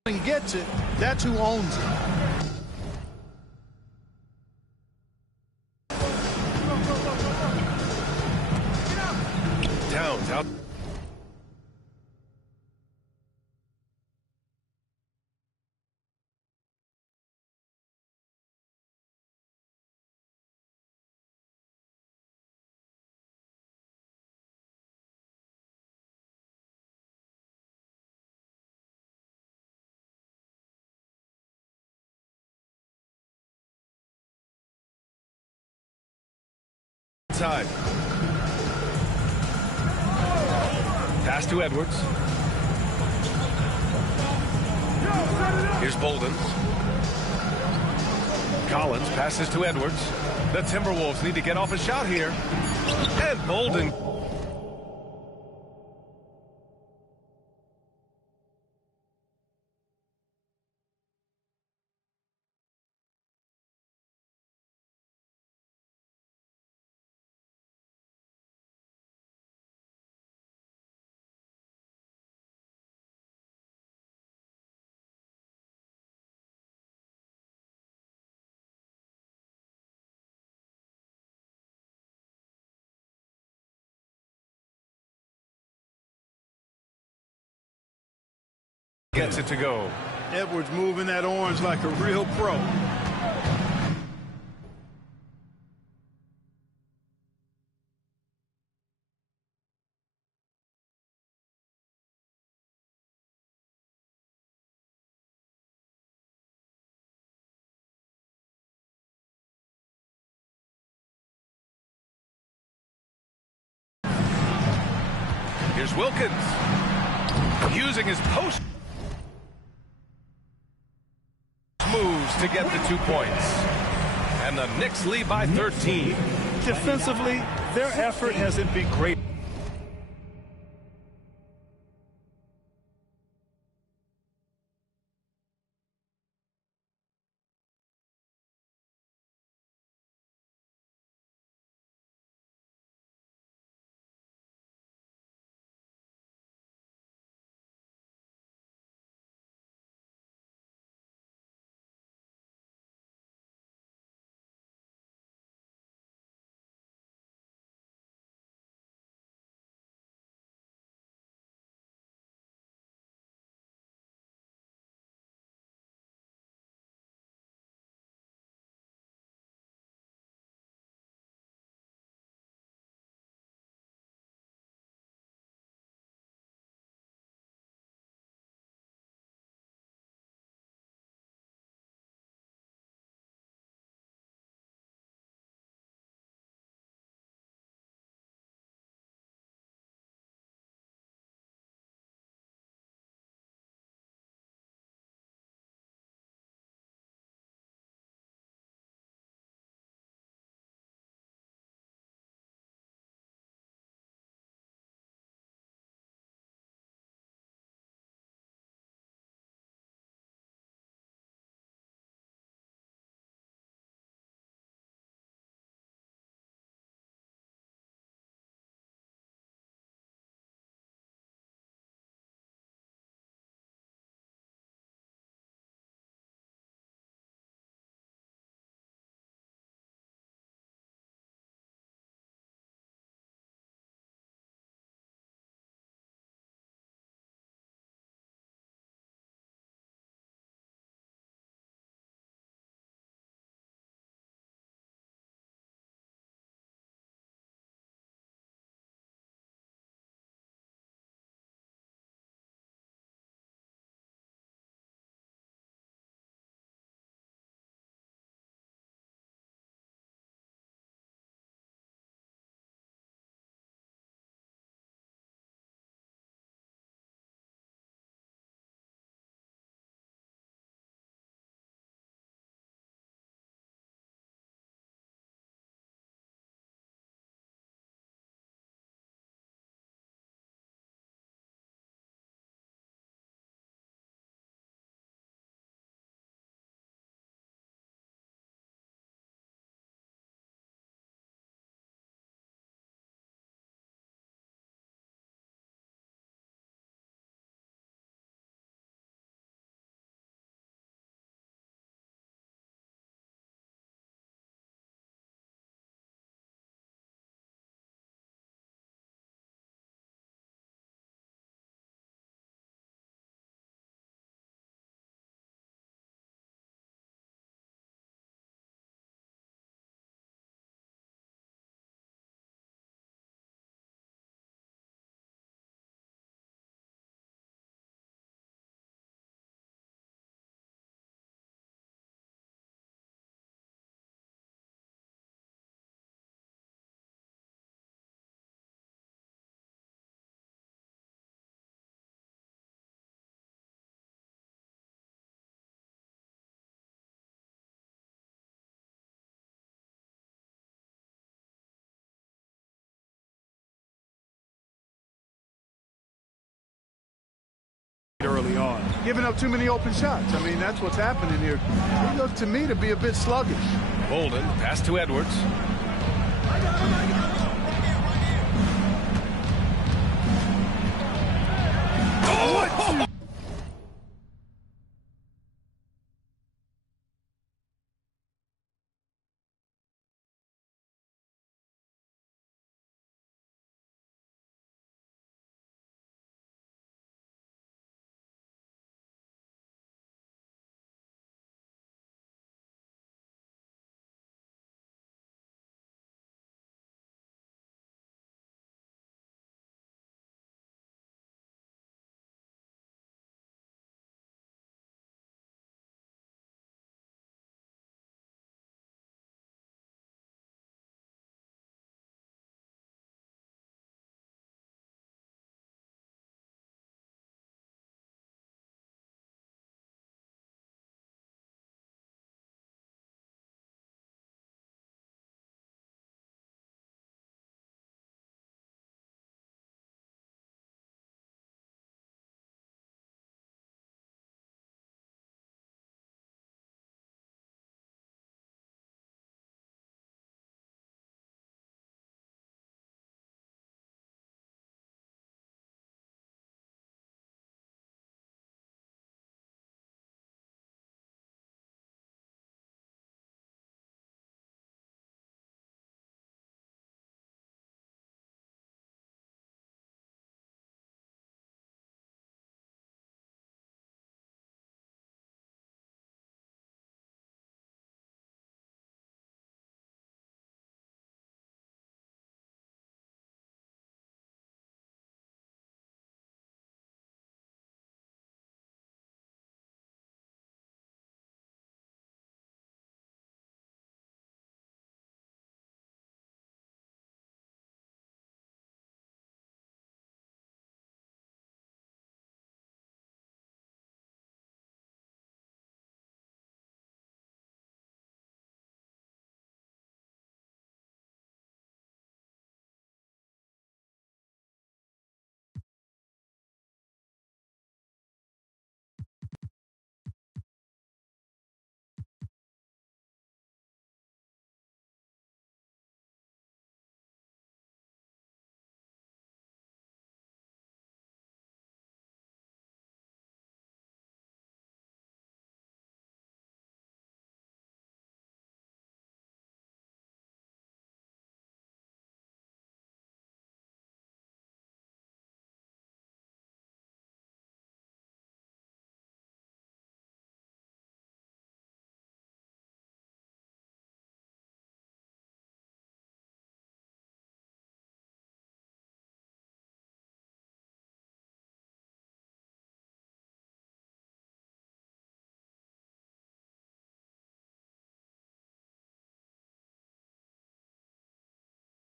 and gets it, that's who owns it. Towns out. Side. Pass to Edwards. Here's Bolden. Collins passes to Edwards. The Timberwolves need to get off a shot here. And Bolden. Gets it to go. Edwards moving that orange like a real pro. Here's Wilkins. Using his post moves to get the 2 points. And the Knicks lead by 13. Defensively, their effort hasn't been great. early on. Giving up too many open shots. I mean, that's what's happening here. He looks to me to be a bit sluggish. Bolden, pass to Edwards. Oh!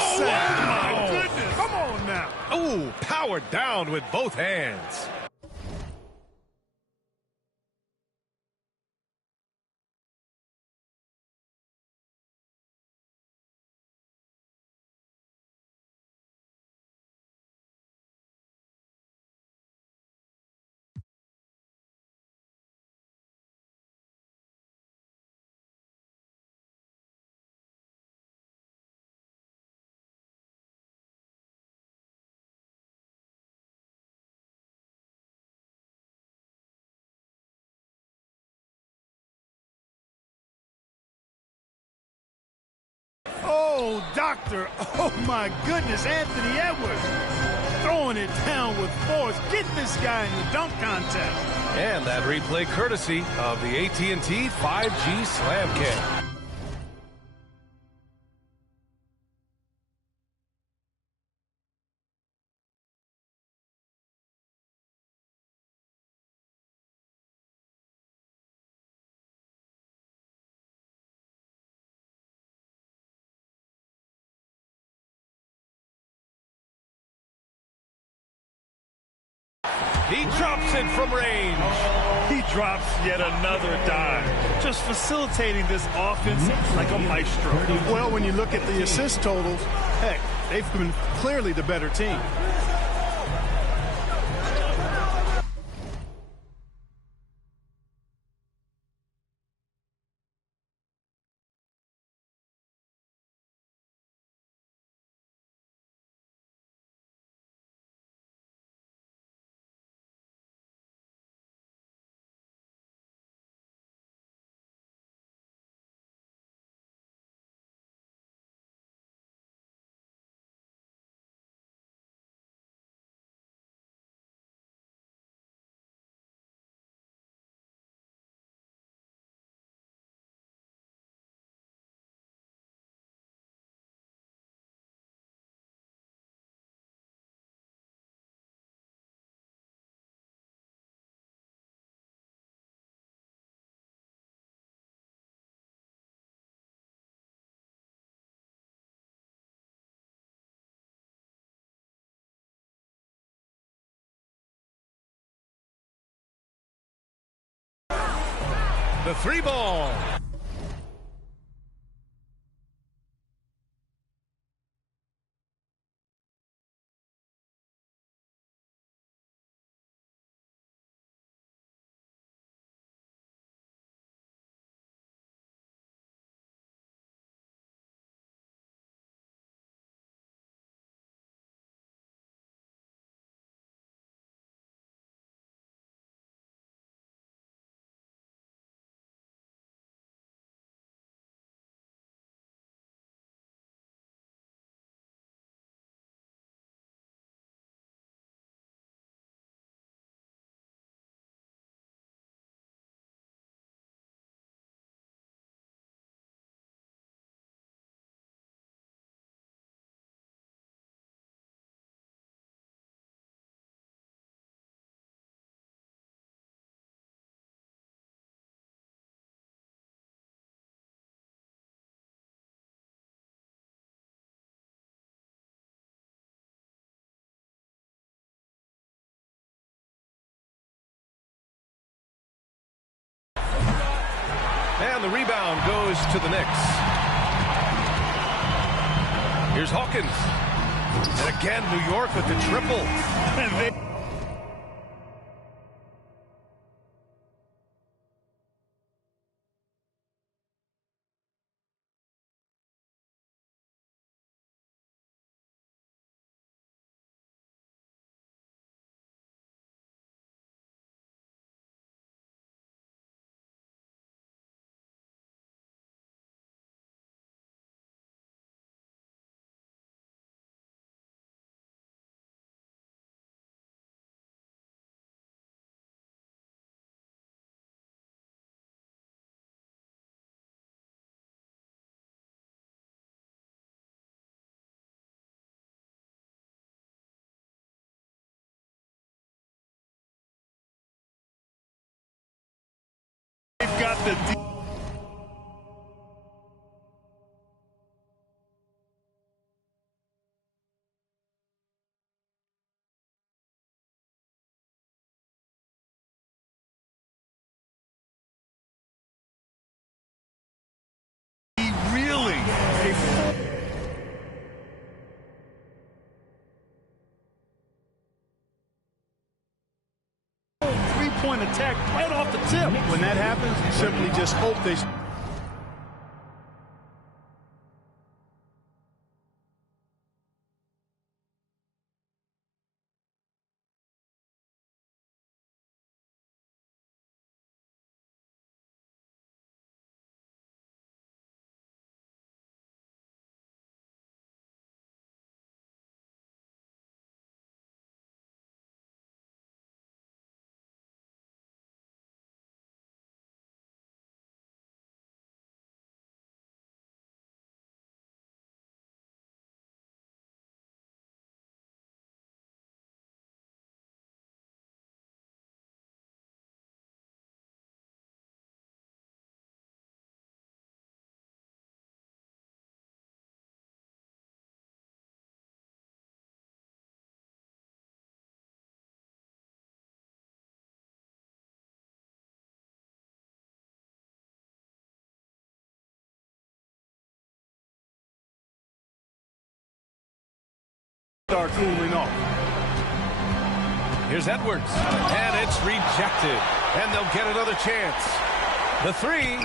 Oh, my goodness. Come on now. Oh, powered down with both hands. Oh, doctor. Oh, my goodness. Anthony Edwards throwing it down with force. Get this guy in the dunk contest. And that replay courtesy of the AT&T 5G Slam Cam. He drops it from range. He drops yet another dime, just facilitating this offense like a maestro. Well, when you look at the assist totals, heck, they've been clearly the better team. The three ball. And the rebound goes to the Knicks. Here's Hawkins. And again, New York with the triple. They've got the reeling. Three-point attack right off the tip. When that happens, you simply just hope they... Start cooling off. Here's Edwards, and it's rejected. And they'll get another chance. The three,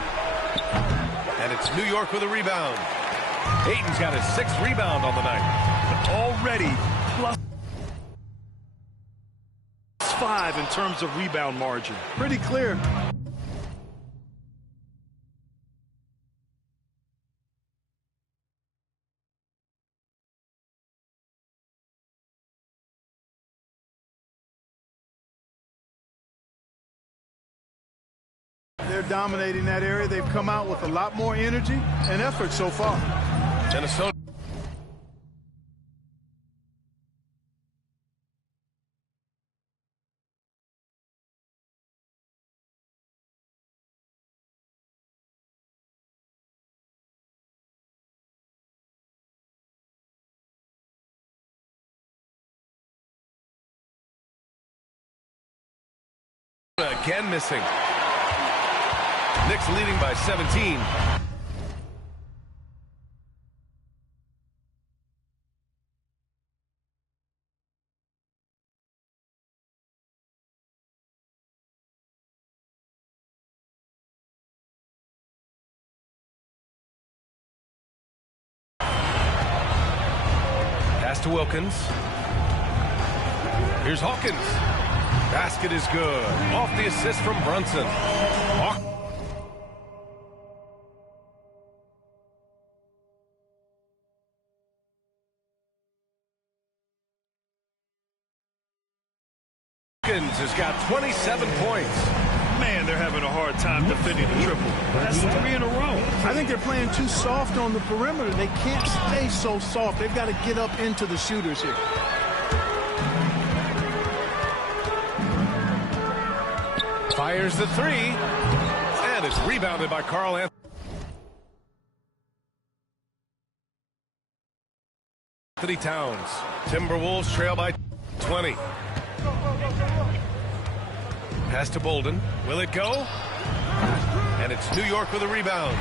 and it's New York with a rebound. Ayton's got his 6th rebound on the night. Already +5 in terms of rebound margin. Pretty clear. They're dominating that area. They've come out with a lot more energy and effort so far. Minnesota. Again missing. Knicks leading by 17. Pass to Wilkins. Here's Hawkins. Basket is good. Off the assist from Brunson. Hawkins has got 27 points. Man, they're having a hard time defending the triple. That's 3 in a row. I think they're playing too soft on the perimeter. They can't stay so soft. They've got to get up into the shooters here. Fires the three, and it's rebounded by Carl Anthony Towns. Timberwolves trail by 20. Pass to Bolden. Will it go? And it's New York with a rebound.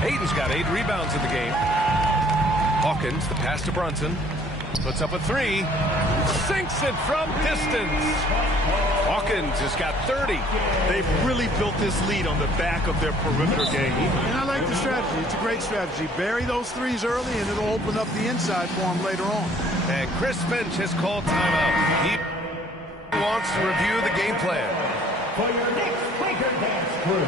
Hayden's got 8 rebounds in the game. Hawkins, the pass to Brunson. Puts up a three. Sinks it from distance. Hawkins has got 30. They've really built this lead on the back of their perimeter game. And I like the strategy. It's a great strategy. Bury those threes early, and it'll open up the inside for them later on. And Chris Finch has called timeout. He wants to review the game plan. For your next Quaker Dance crew.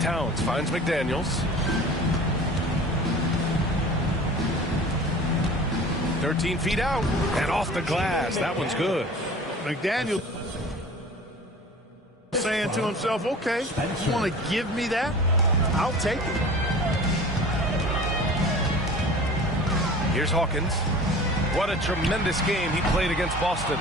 Towns finds McDaniels. 13 feet out and off the glass. That one's good. McDaniel saying to himself, okay, you want to give me that? I'll take it. Here's Hawkins. What a tremendous game he played against Boston.